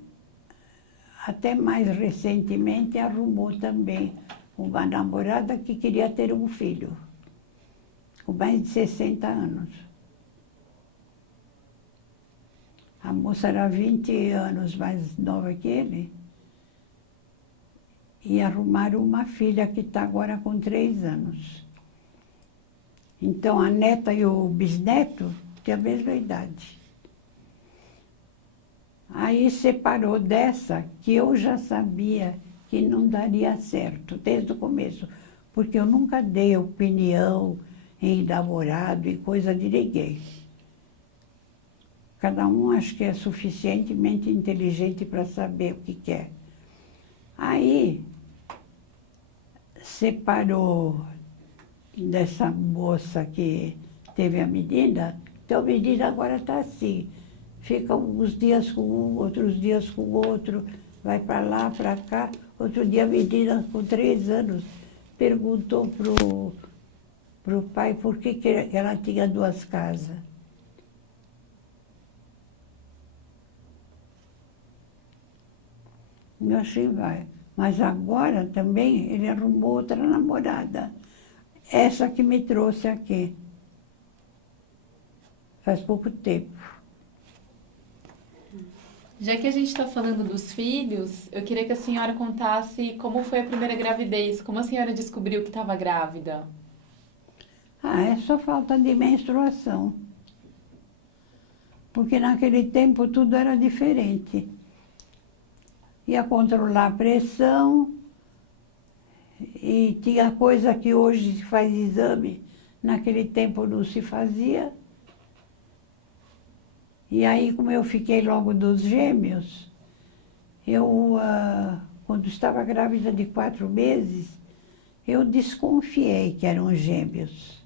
até mais recentemente, arrumou também uma namorada que queria ter um filho, com mais de 60 anos. A moça era 20 anos mais nova que ele e arrumaram uma filha que está agora com 3 anos. Então a neta e o bisneto têm a mesma idade. Aí separou dessa que eu já sabia que não daria certo desde o começo, porque eu nunca dei opinião em namorado e coisa de ninguém. Cada um acho que é suficientemente inteligente para saber o que quer. Aí separou dessa moça que teve a menina, então a menina agora está assim. Fica uns dias com um, outros dias com o outro, vai para lá, para cá. Outro dia a menina com 3 anos perguntou pro pai por que ela tinha 2 casas. E assim vai. Mas agora também ele arrumou outra namorada. Essa que me trouxe aqui. Faz pouco tempo. Já que a gente está falando dos filhos, eu queria que a senhora contasse como foi a primeira gravidez, como a senhora descobriu que estava grávida. Ah, é só falta de menstruação. Porque naquele tempo tudo era diferente. Ia controlar a pressão e tinha coisa que hoje se faz exame, naquele tempo não se fazia. E aí, como eu fiquei logo dos gêmeos, eu, quando estava grávida de 4 meses, eu desconfiei que eram gêmeos.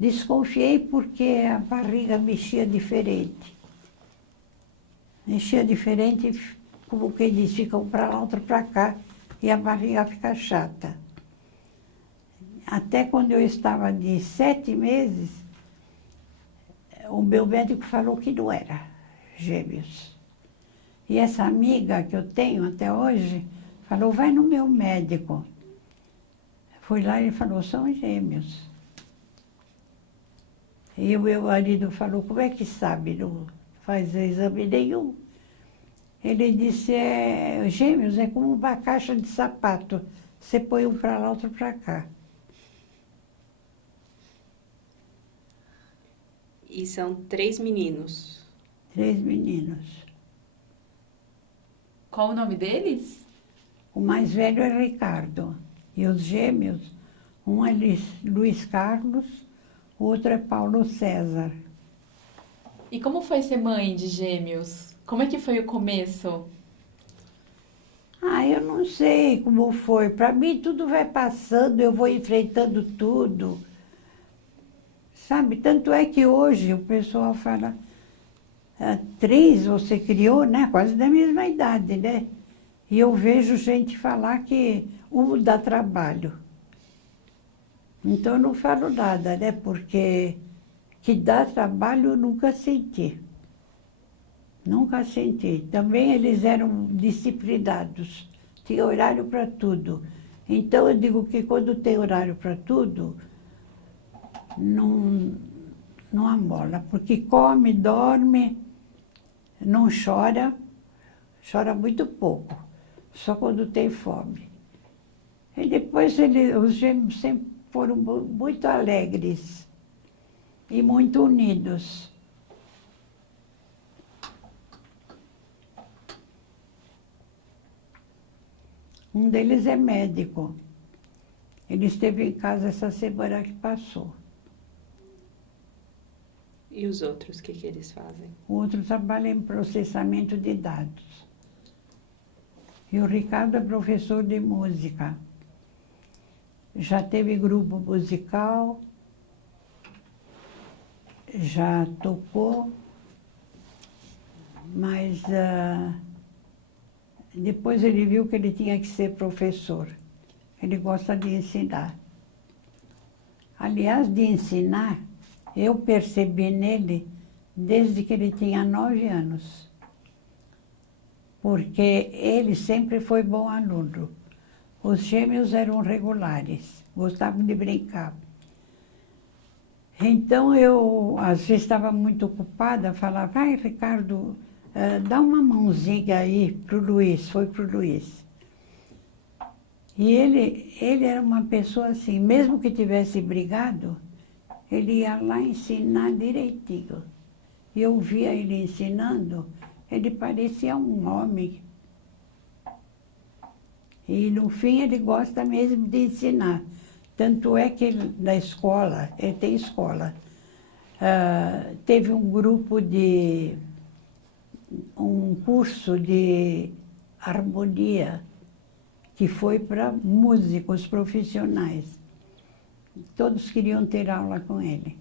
Desconfiei porque a barriga mexia diferente. Mexia diferente, como quem diz, fica um para lá, outro para cá, e a barriga fica chata. Até quando eu estava de 7 meses, o meu médico falou que não era gêmeos. E essa amiga que eu tenho até hoje, falou, vai no meu médico. Fui lá e ele falou, são gêmeos. E o meu marido falou, como é que sabe? Não faz exame nenhum. Ele disse, gêmeos é como uma caixa de sapato. Você põe um para lá, outro para cá. E são 3 meninos. 3 meninos. Qual o nome deles? O mais velho é Ricardo. E os gêmeos, um é Luiz Carlos, o outro é Paulo César. E como foi ser mãe de gêmeos? Como é que foi o começo? Ah, eu não sei como foi. Para mim tudo vai passando, eu vou enfrentando tudo. Sabe, tanto é que hoje o pessoal fala, 3 você criou, né? Quase da mesma idade, né? E eu vejo gente falar que um dá trabalho. Então eu não falo nada, né? Porque que dá trabalho eu nunca senti. Nunca senti. Também eles eram disciplinados. Tinha horário para tudo. Então eu digo que quando tem horário para tudo, não amola. Porque come, dorme, não chora. Chora muito pouco. Só quando tem fome. E depois os gêmeos sempre foram muito alegres e muito unidos. Um deles é médico. Ele esteve em casa essa semana que passou. E os outros, o que eles fazem? O outro trabalha em processamento de dados. E o Ricardo é professor de música. Já teve grupo musical, já tocou, mas depois ele viu que ele tinha que ser professor. Ele gosta de ensinar. Aliás, de ensinar, eu percebi nele desde que ele tinha 9 anos. Porque ele sempre foi bom aluno. Os gêmeos eram regulares, gostavam de brincar. Então, eu, às vezes, estava muito ocupada, falava, ai, Ricardo, dá uma mãozinha aí para o Luiz, foi para o Luiz. E ele era uma pessoa assim, mesmo que tivesse brigado, ele ia lá ensinar direitinho. E eu via ele ensinando, ele parecia um homem. E, no fim, ele gosta mesmo de ensinar. Tanto é que na escola, ele tem escola, teve um curso de harmonia, que foi para músicos profissionais. Todos queriam ter aula com ele.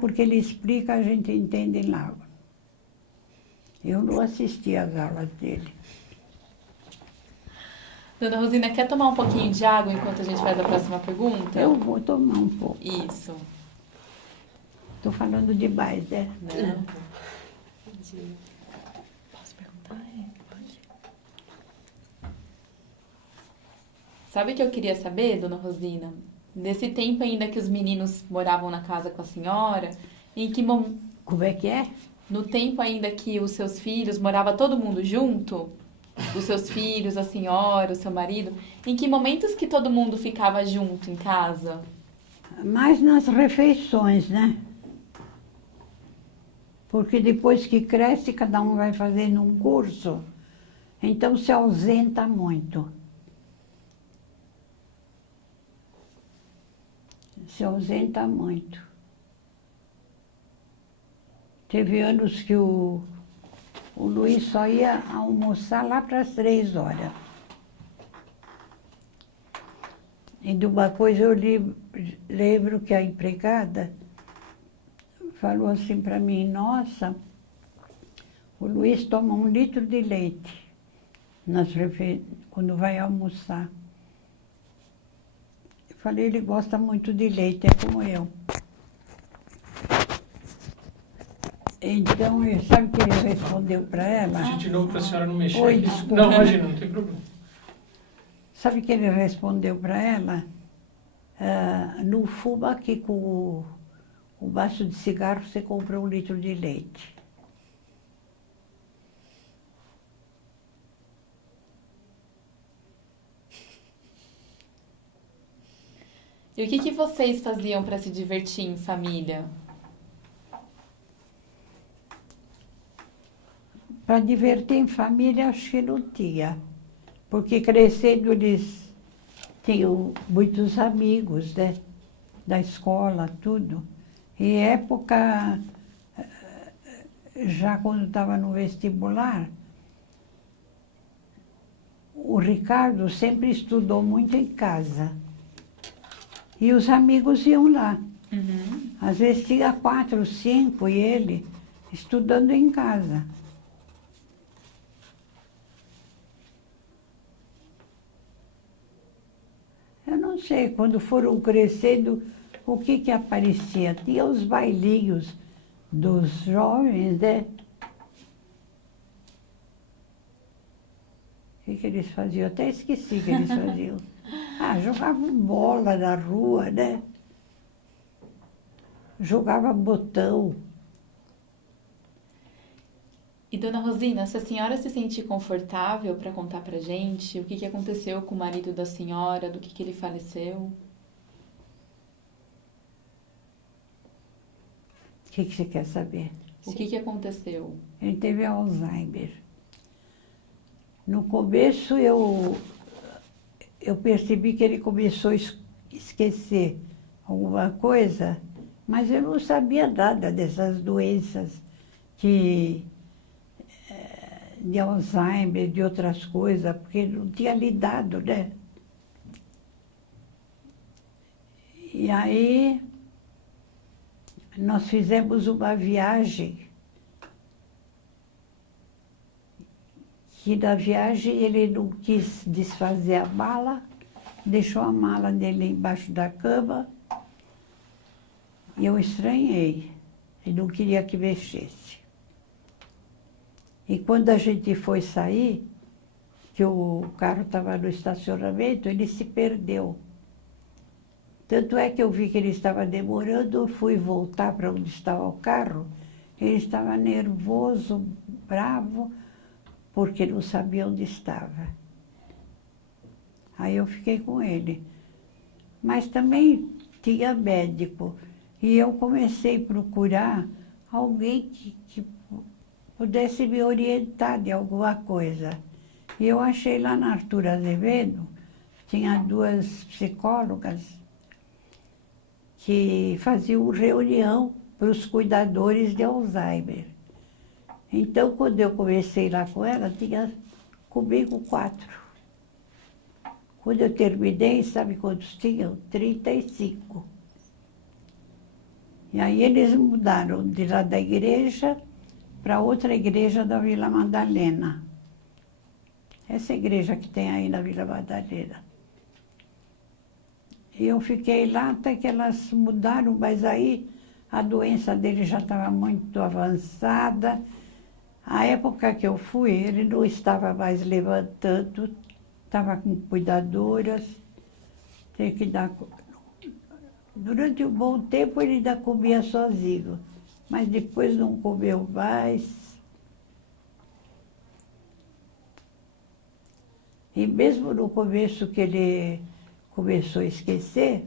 Porque ele explica, a gente entende lá. Eu não assisti às aulas dele. Dona Rosina, quer tomar um pouquinho de água enquanto a gente faz a próxima pergunta? Eu vou tomar um pouco. Isso. Estou falando demais, né? Não. Tadinho. Posso perguntar? Pode. Sabe o que eu queria saber, Dona Rosina? Nesse tempo ainda que os meninos moravam na casa com a senhora, em que Como é que é? no tempo ainda que os seus filhos, morava todo mundo junto, os seus filhos, a senhora, o seu marido, em que momentos que todo mundo ficava junto em casa? Mais nas refeições, né? Porque depois que cresce, cada um vai fazendo um curso, então se ausenta muito. Se ausenta muito. Teve anos que o Luiz só ia almoçar lá para as 3 horas. E de uma coisa eu lembro que a empregada falou assim para mim, nossa, o Luiz toma 1 litro de leite quando vai almoçar. Eu falei, ele gosta muito de leite, é como eu. Então, sabe o que ele respondeu para ela? Pedir de novo para a senhora não mexer. Oi, aqui. desculpa. Não, imagina, não tem problema. Sabe o que ele respondeu para ela? Não fuma que com o maço de cigarro você compra 1 litro de leite. E o que vocês faziam para se divertir em família? Para divertir em família, acho que não tinha. Porque crescendo eles tinham muitos amigos, né? Da escola, tudo. E época, já quando estava no vestibular, o Ricardo sempre estudou muito em casa. E os amigos iam lá. Uhum. Às vezes tinha 4, 5 e ele estudando em casa. Eu não sei, quando foram crescendo, o que aparecia? Tinha os bailinhos dos jovens, né? O que eles faziam? Eu até esqueci o que eles faziam. Jogavam bola na rua, né? Jogava botão. E, Dona Rosina, se a senhora se sentir confortável para contar pra gente o que aconteceu com o marido da senhora, do que ele faleceu? O que você quer saber? O que aconteceu? Ele teve Alzheimer. No começo eu percebi que ele começou a esquecer alguma coisa, mas eu não sabia nada dessas doenças de Alzheimer, de outras coisas, porque não tinha lidado, né? E aí, nós fizemos uma viagem, que na viagem ele não quis desfazer a mala, deixou a mala dele embaixo da cama, e eu estranhei, e não queria que mexesse. E quando a gente foi sair, que o carro estava no estacionamento, ele se perdeu. Tanto é que eu vi que ele estava demorando, eu fui voltar para onde estava o carro, ele estava nervoso, bravo, porque não sabia onde estava. Aí eu fiquei com ele. Mas também tinha médico, e eu comecei a procurar alguém que pudesse me orientar de alguma coisa. E eu achei lá na Arthur Azevedo, tinha 2 psicólogas que faziam reunião para os cuidadores de Alzheimer. Então, quando eu comecei lá com ela, tinha comigo 4. Quando eu terminei, sabe quantos tinham? 35. E aí eles mudaram de lá da igreja para outra igreja da Vila Madalena. Essa igreja que tem aí na Vila Madalena. E eu fiquei lá até que elas mudaram, mas aí a doença dele já estava muito avançada. A época que eu fui, ele não estava mais levantando, estava com cuidadoras, tem que dar... Durante um bom tempo ele ainda comia sozinho, mas depois não comeu mais. E mesmo no começo que ele começou a esquecer,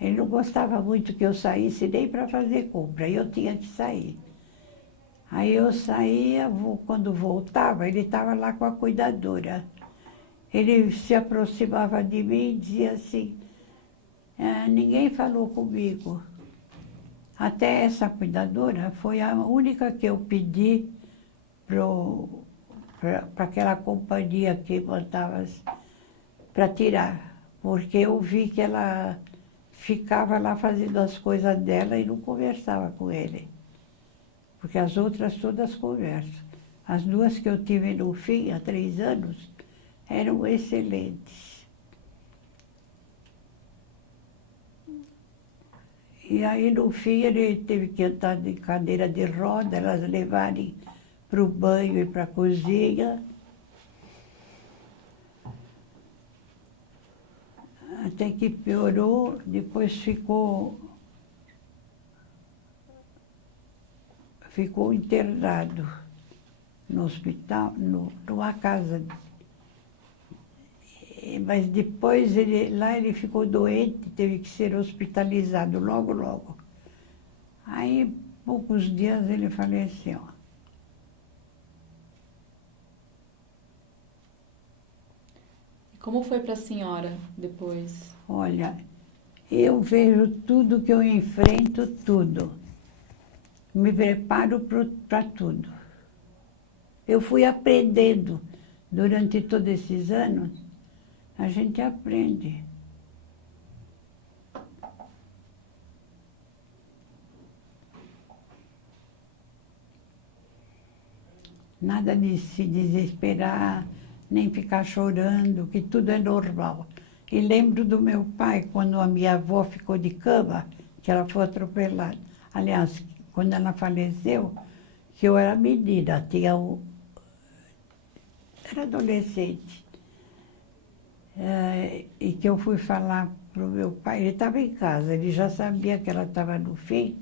ele não gostava muito que eu saísse nem para fazer compra, eu tinha que sair. Aí eu saía, quando voltava, ele estava lá com a cuidadora. Ele se aproximava de mim e dizia assim, ninguém falou comigo. Até essa cuidadora foi a única que eu pedi para aquela companhia que botava para tirar. Porque eu vi que ela ficava lá fazendo as coisas dela e não conversava com ele. Porque as outras todas conversam. As 2 que eu tive no fim, há 3 anos, eram excelentes. E aí, no fim, ele teve que entrar de cadeira de roda, elas levarem para o banho e para a cozinha. Até que piorou, depois ficou internado no hospital, numa casa. Mas depois lá ele ficou doente, teve que ser hospitalizado logo, logo. Aí, poucos dias, ele faleceu. E como foi para a senhora depois? Olha, eu vejo tudo que eu enfrento, tudo. Me preparo para tudo. Eu fui aprendendo durante todos esses anos, a gente aprende. Nada de se desesperar, nem ficar chorando, que tudo é normal. E lembro do meu pai, quando a minha avó ficou de cama, que ela foi atropelada. Aliás, quando ela faleceu, que eu era menina, era adolescente. E que eu fui falar para o meu pai, ele estava em casa, ele já sabia que ela estava no fim,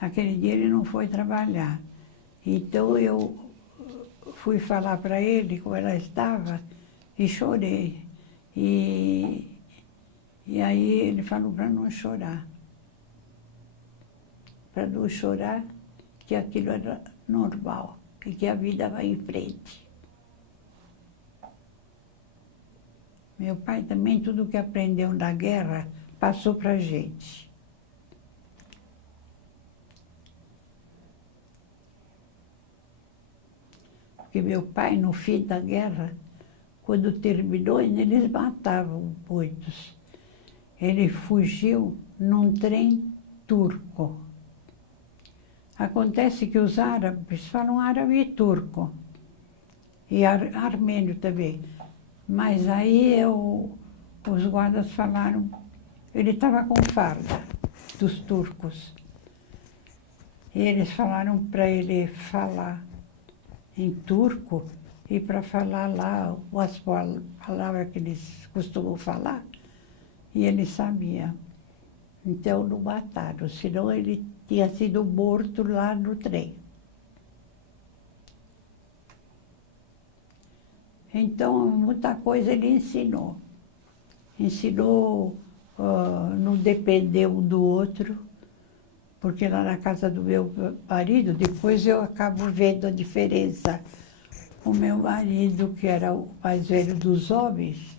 aquele dia ele não foi trabalhar. Então eu fui falar para ele como ela estava e chorei. E aí ele falou para não chorar. Para não chorar, que aquilo era normal e que a vida vai em frente. Meu pai também, tudo que aprendeu na guerra, passou para a gente. Porque meu pai, no fim da guerra, quando terminou, eles matavam muitos. Ele fugiu num trem turco. Acontece que os árabes falam árabe e turco. E armênio também. Mas aí os guardas falaram, ele estava com farda dos turcos. E eles falaram para ele falar em turco e para falar lá as palavras que eles costumam falar. E ele sabia. Então não mataram, senão ele tinha sido morto lá no trem. Então, muita coisa ele ensinou. Ensinou não depender um do outro, porque lá na casa do meu marido, depois eu acabo vendo a diferença. O meu marido, que era o mais velho dos homens,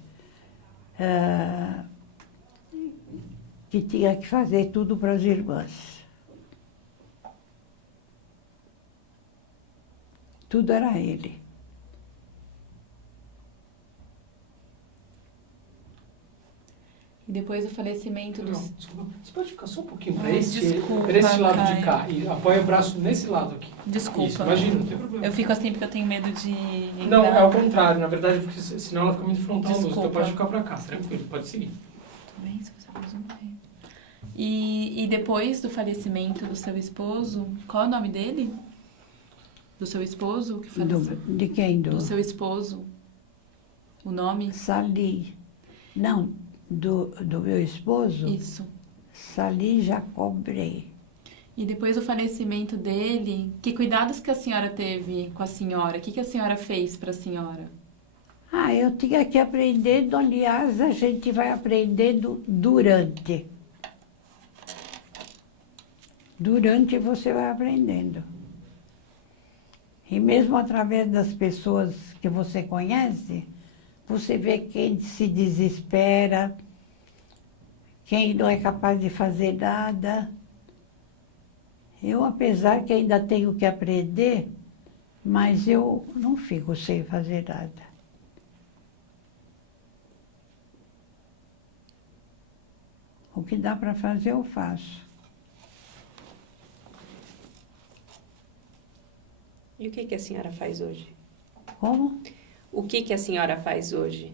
que tinha que fazer tudo para as irmãs. Tudo era ele. E depois do falecimento Não, dos... desculpa. Você pode ficar só um pouquinho para Ai, esse, desculpa, pra esse lado Caio. de cá. E apoia o braço nesse lado aqui. Desculpa. Isso, imagina, não tem problema. Eu fico assim porque eu tenho medo de Não, entrar. é ao contrário, na verdade, porque senão ela fica muito frontal luz. Desculpa. Então pode ficar para cá, tranquilo, pode seguir. Tudo bem, se você presume. E depois do falecimento do seu esposo, qual é o nome dele? Do seu esposo que faleceu? De quem? Do seu esposo. O nome? Sali. Não, do meu esposo, Isso. Sali Jacobrei. E depois do falecimento dele, que cuidados que a senhora teve com a senhora? O que a senhora fez para a senhora? Ah, eu tinha que aprender, aliás, a gente vai aprendendo durante. Durante você vai aprendendo. E mesmo através das pessoas que você conhece, você vê quem se desespera, quem não é capaz de fazer nada. Eu, apesar que ainda tenho que aprender, mas eu não fico sem fazer nada. O que dá para fazer, eu faço. E o que a senhora faz hoje? Como? O que a senhora faz hoje?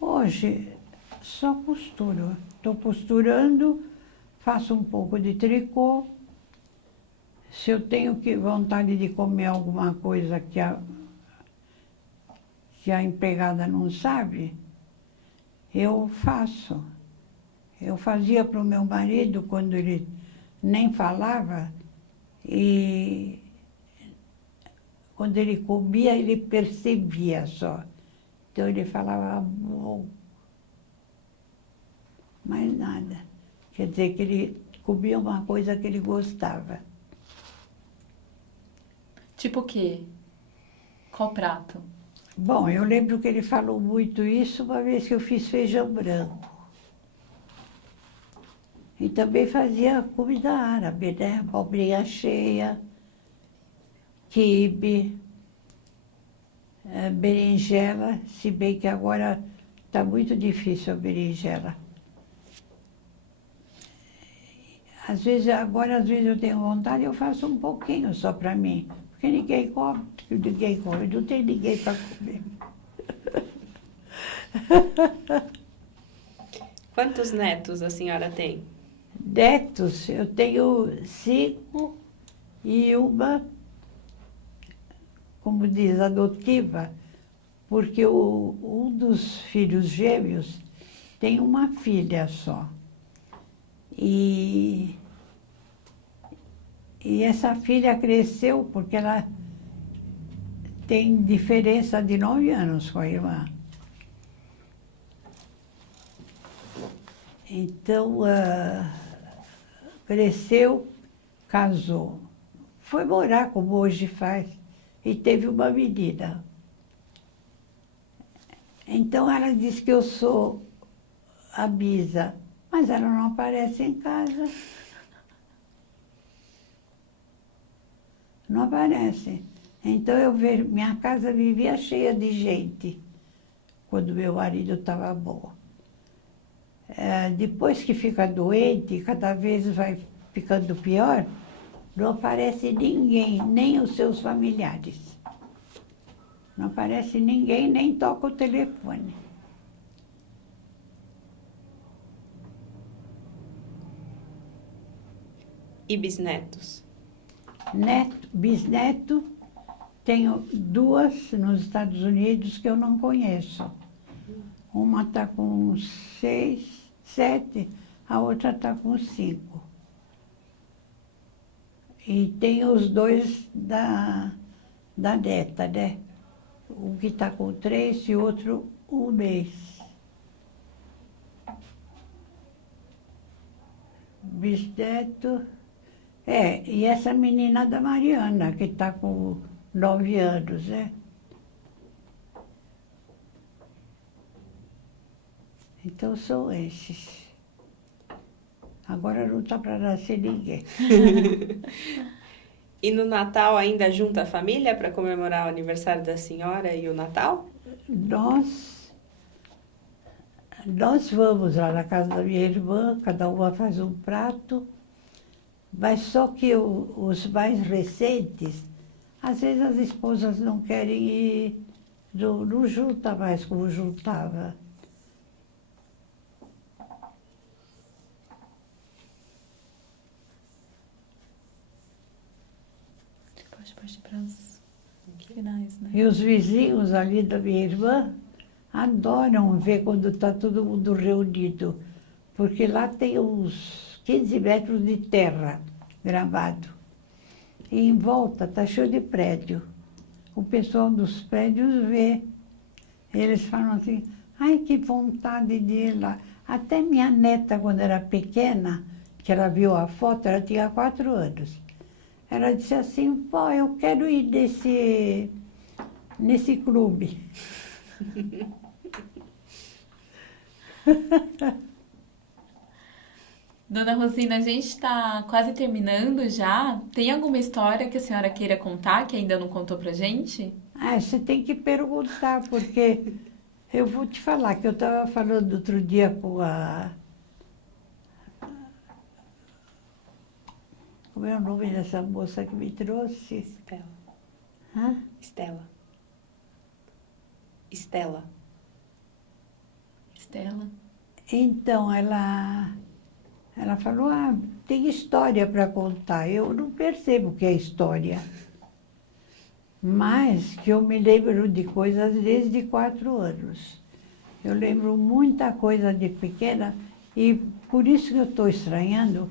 Hoje, só costuro. Estou costurando, faço um pouco de tricô. Se eu tenho vontade de comer alguma coisa que a empregada não sabe, eu faço. Eu fazia para o meu marido quando ele nem falava e quando ele comia, ele percebia só. Então ele falava bom. Mais nada. Quer dizer que ele comia uma coisa que ele gostava. Tipo o quê? Qual prato? Bom, eu lembro que ele falou muito isso uma vez que eu fiz feijão branco. E também fazia comida árabe, né? Abobrinha cheia, quibe, berinjela, se bem que agora está muito difícil a berinjela. Às vezes eu tenho vontade, eu faço um pouquinho só para mim. Porque ninguém come, não tem ninguém para comer. Quantos netos a senhora tem? Netos, eu tenho 5 e uma, como diz, adotiva, porque um dos filhos gêmeos tem uma filha só. E essa filha cresceu porque ela tem diferença de 9 anos com a irmã. Então, cresceu, casou. Foi morar como hoje faz e teve uma menina. Então, ela diz que eu sou a Bisa, mas ela não aparece em casa. Não aparece. Então, eu vejo, minha casa vivia cheia de gente quando meu marido estava bom. Depois que fica doente, cada vez vai ficando pior, Não aparece ninguém, nem os seus familiares. Não aparece ninguém, nem toca o telefone. E bisnetos? Neto, bisneto, tenho duas nos Estados Unidos que eu não conheço. Uma está com 6, 7, a outra está com 5. E tem os dois da neta, né? Um que está com 3 e outro 1 mês. Bisneto. E essa menina da Mariana, que está com 9 anos, né? Então são esses. Agora não está para nascer ninguém. E no Natal ainda junta a família para comemorar o aniversário da senhora e o Natal? Nós vamos lá na casa da minha irmã, cada uma faz um prato, mas só que os mais recentes, às vezes as esposas não querem ir, não junta mais como juntava. Pode partir para os finais, né? E os vizinhos ali da minha irmã adoram ver quando está todo mundo reunido, porque lá tem uns 15 metros de terra, gramado. E em volta está cheio de prédio. O pessoal dos prédios vê. Eles falam assim, ai, que vontade de ir lá. Até minha neta, quando era pequena, que ela viu a foto, ela tinha 4 anos. Ela disse assim, vó, eu quero ir nesse clube. Dona Rosina, a gente está quase terminando já. Tem alguma história que a senhora queira contar que ainda não contou pra gente? Ah, você tem que perguntar, porque eu vou te falar que eu estava falando outro dia com a... Como é o nome dessa moça que me trouxe? Estela. Hã? Estela. Estela. Estela. Então, ela falou, tem história para contar. Eu não percebo o que é história. Mas que eu me lembro de coisas desde 4 anos. Eu lembro muita coisa de pequena e por isso que eu estou estranhando,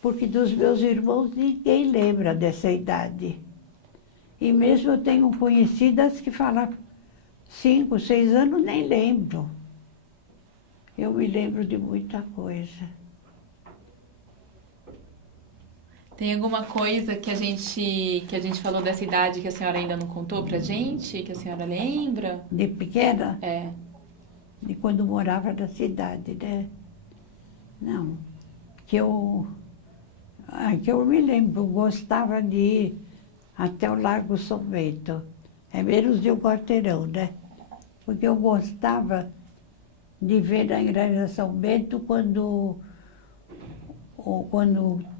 porque dos meus irmãos ninguém lembra dessa idade. E mesmo eu tenho conhecidas que falam 5, 6 anos, nem lembro. Eu me lembro de muita coisa. Tem alguma coisa que a gente falou dessa idade que a senhora ainda não contou pra gente? Que a senhora lembra? De pequena, É. de quando morava na cidade, né? Não, que eu me lembro, eu gostava de ir até o Largo São Bento. É menos de um quarteirão, né? Porque eu gostava de ver na Igreja São Bento quando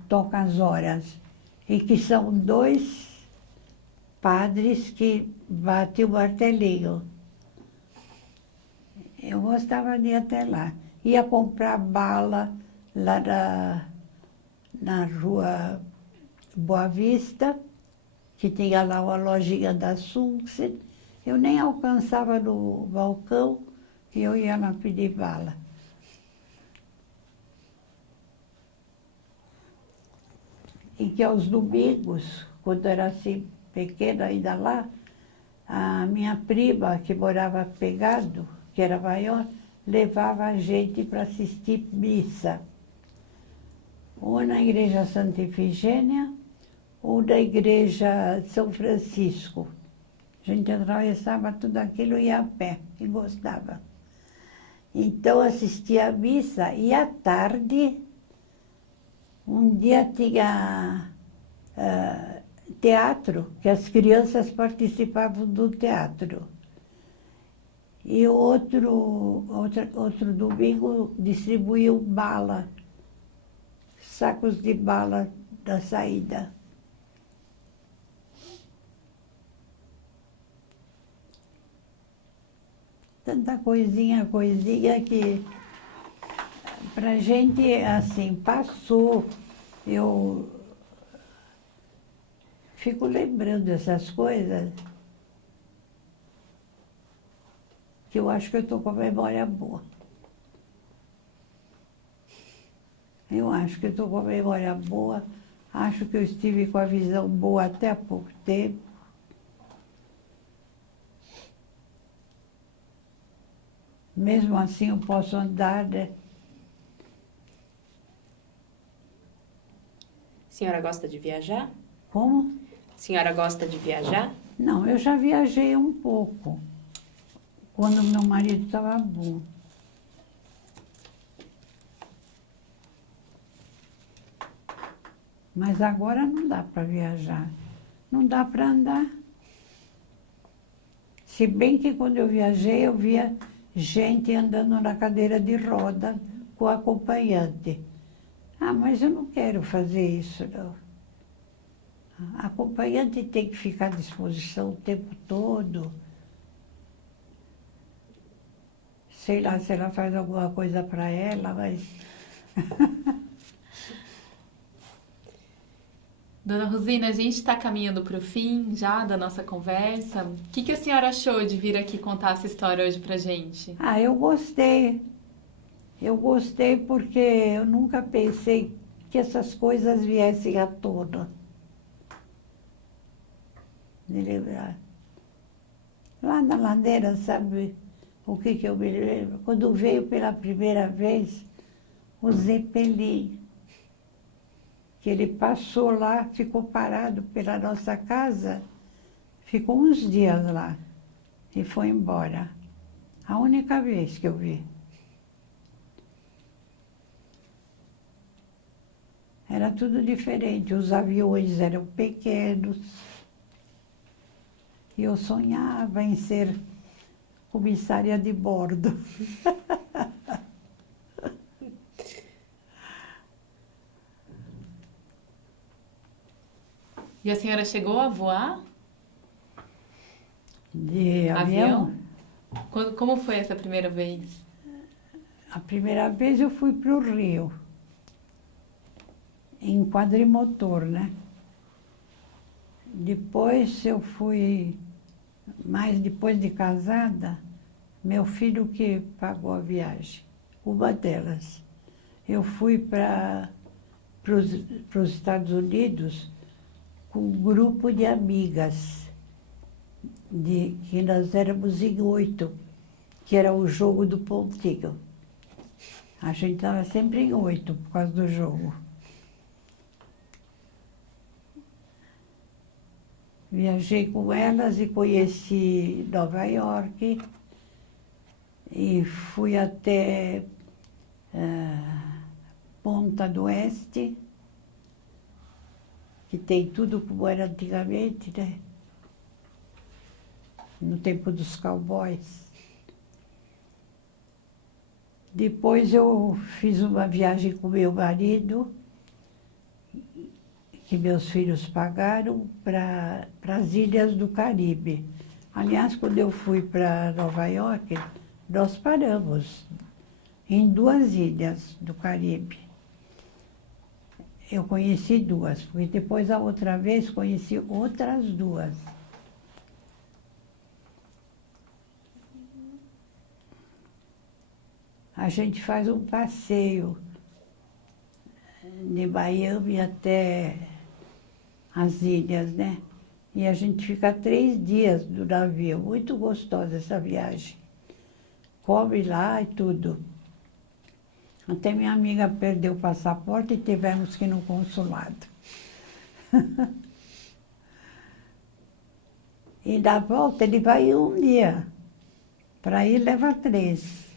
toca as horas. E que são 2 padres que batem o martelinho. Eu gostava de ir até lá. Ia comprar bala lá na rua Boa Vista, que tinha lá uma lojinha da Sunset. Eu nem alcançava no balcão e eu ia lá pedir bala. E que aos domingos, quando era assim pequena ainda lá, a minha prima, que morava pegado, que era maior, levava a gente para assistir missa. Ou na igreja Santa Efigênia, ou na igreja São Francisco. A gente atravessava tudo aquilo e ia a pé, e gostava. Então assistia a missa e à tarde, um dia tinha teatro, que as crianças participavam do teatro. E outro domingo distribuíam bala, sacos de bala da saída. tanta coisinha que pra gente, assim, passou. Eu fico lembrando dessas coisas, que eu acho que eu estou com a memória boa. Eu acho que eu estou com a memória boa, acho que eu estive com a visão boa até há pouco tempo. Mesmo assim eu posso andar, né? A senhora gosta de viajar? Como? A senhora gosta de viajar? Não, eu já viajei um pouco, quando meu marido estava bom. Mas agora não dá para viajar, não dá para andar. Se bem que quando eu viajei, eu via gente andando na cadeira de roda com acompanhante. Ah, mas eu não quero fazer isso, não. A acompanhante tem que ficar à disposição o tempo todo. Sei lá se ela faz alguma coisa para ela, mas... Dona Rosina, a gente está caminhando para o fim já da nossa conversa. O que a senhora achou de vir aqui contar essa história hoje pra gente? Ah, eu gostei. Eu gostei porque eu nunca pensei que essas coisas viessem à tona. Me lembrar. Lá na ladeira, sabe o que eu me lembro? Quando veio pela primeira vez o Zeppelin, que ele passou lá, ficou parado pela nossa casa, ficou uns dias lá e foi embora. A única vez que eu vi. Era tudo diferente, os aviões eram pequenos. E eu sonhava em ser comissária de bordo. E a senhora chegou a voar? De avião. Como foi essa primeira vez? A primeira vez eu fui para o Rio, em quadrimotor, né? Depois eu fui, mais depois de casada, meu filho que pagou a viagem, uma delas. Eu fui para os Estados Unidos com um grupo de amigas, que nós éramos em 8, que era o jogo do pontinho. A gente estava sempre em 8 por causa do jogo. Viajei com elas e conheci Nova York e fui até Ponta do Oeste, que tem tudo como era antigamente, né? No tempo dos cowboys. Depois eu fiz uma viagem com meu marido, que meus filhos pagaram, para as ilhas do Caribe. Aliás, quando eu fui para Nova York, nós paramos em 2 ilhas do Caribe. Eu conheci 2, porque depois, a outra vez, conheci outras 2. A gente faz um passeio de Miami até as ilhas, né? E a gente fica 3 dias no navio. Muito gostosa essa viagem. Come lá e tudo. Até minha amiga perdeu o passaporte e tivemos que ir no consulado. E da volta ele vai 1 dia. Para ir leva 3.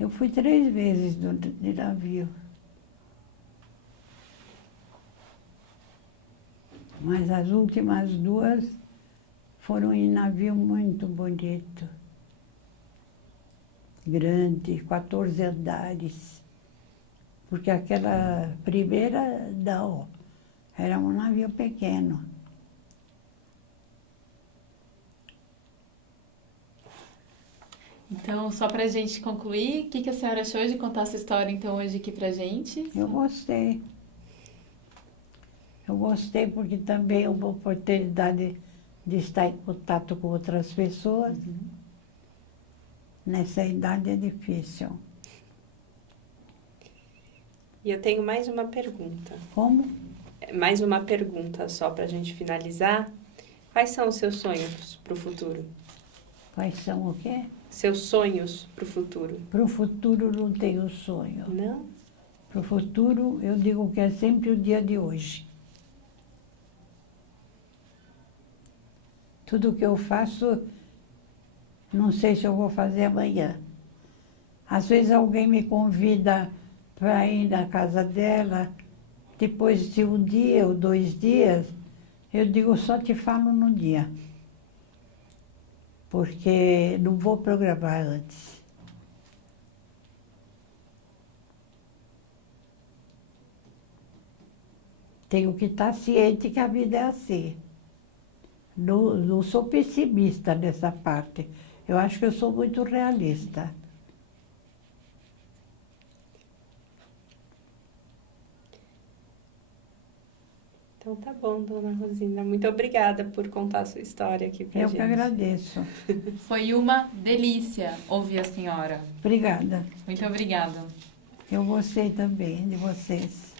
Eu fui 3 vezes de navio. Mas as últimas 2 foram em navio muito bonito. Grande, 14 andares. Porque aquela primeira, não, era um navio pequeno. Então, só pra gente concluir, o que a senhora achou de contar essa história, então, hoje aqui pra gente? Eu gostei. Eu gostei porque também é uma oportunidade de estar em contato com outras pessoas. Nessa idade é difícil. E eu tenho mais uma pergunta. Como? Mais uma pergunta só para a gente finalizar. Quais são os seus sonhos para o futuro? Quais são o quê? Seus sonhos para o futuro? Para o futuro não tenho sonho. Não? Para o futuro eu digo que é sempre o dia de hoje. Tudo que eu faço, não sei se eu vou fazer amanhã. Às vezes alguém me convida para ir na casa dela, depois de um dia ou 2 dias, eu digo, só te falo no dia. Porque não vou programar antes. Tenho que estar ciente que a vida é assim. Não sou pessimista nessa parte. Eu acho que eu sou muito realista. Então tá bom, dona Rosina. Muito obrigada por contar a sua história aqui pra Eu gente. que agradeço. Foi uma delícia ouvir a senhora. Obrigada. Muito obrigada. Eu gostei também de vocês.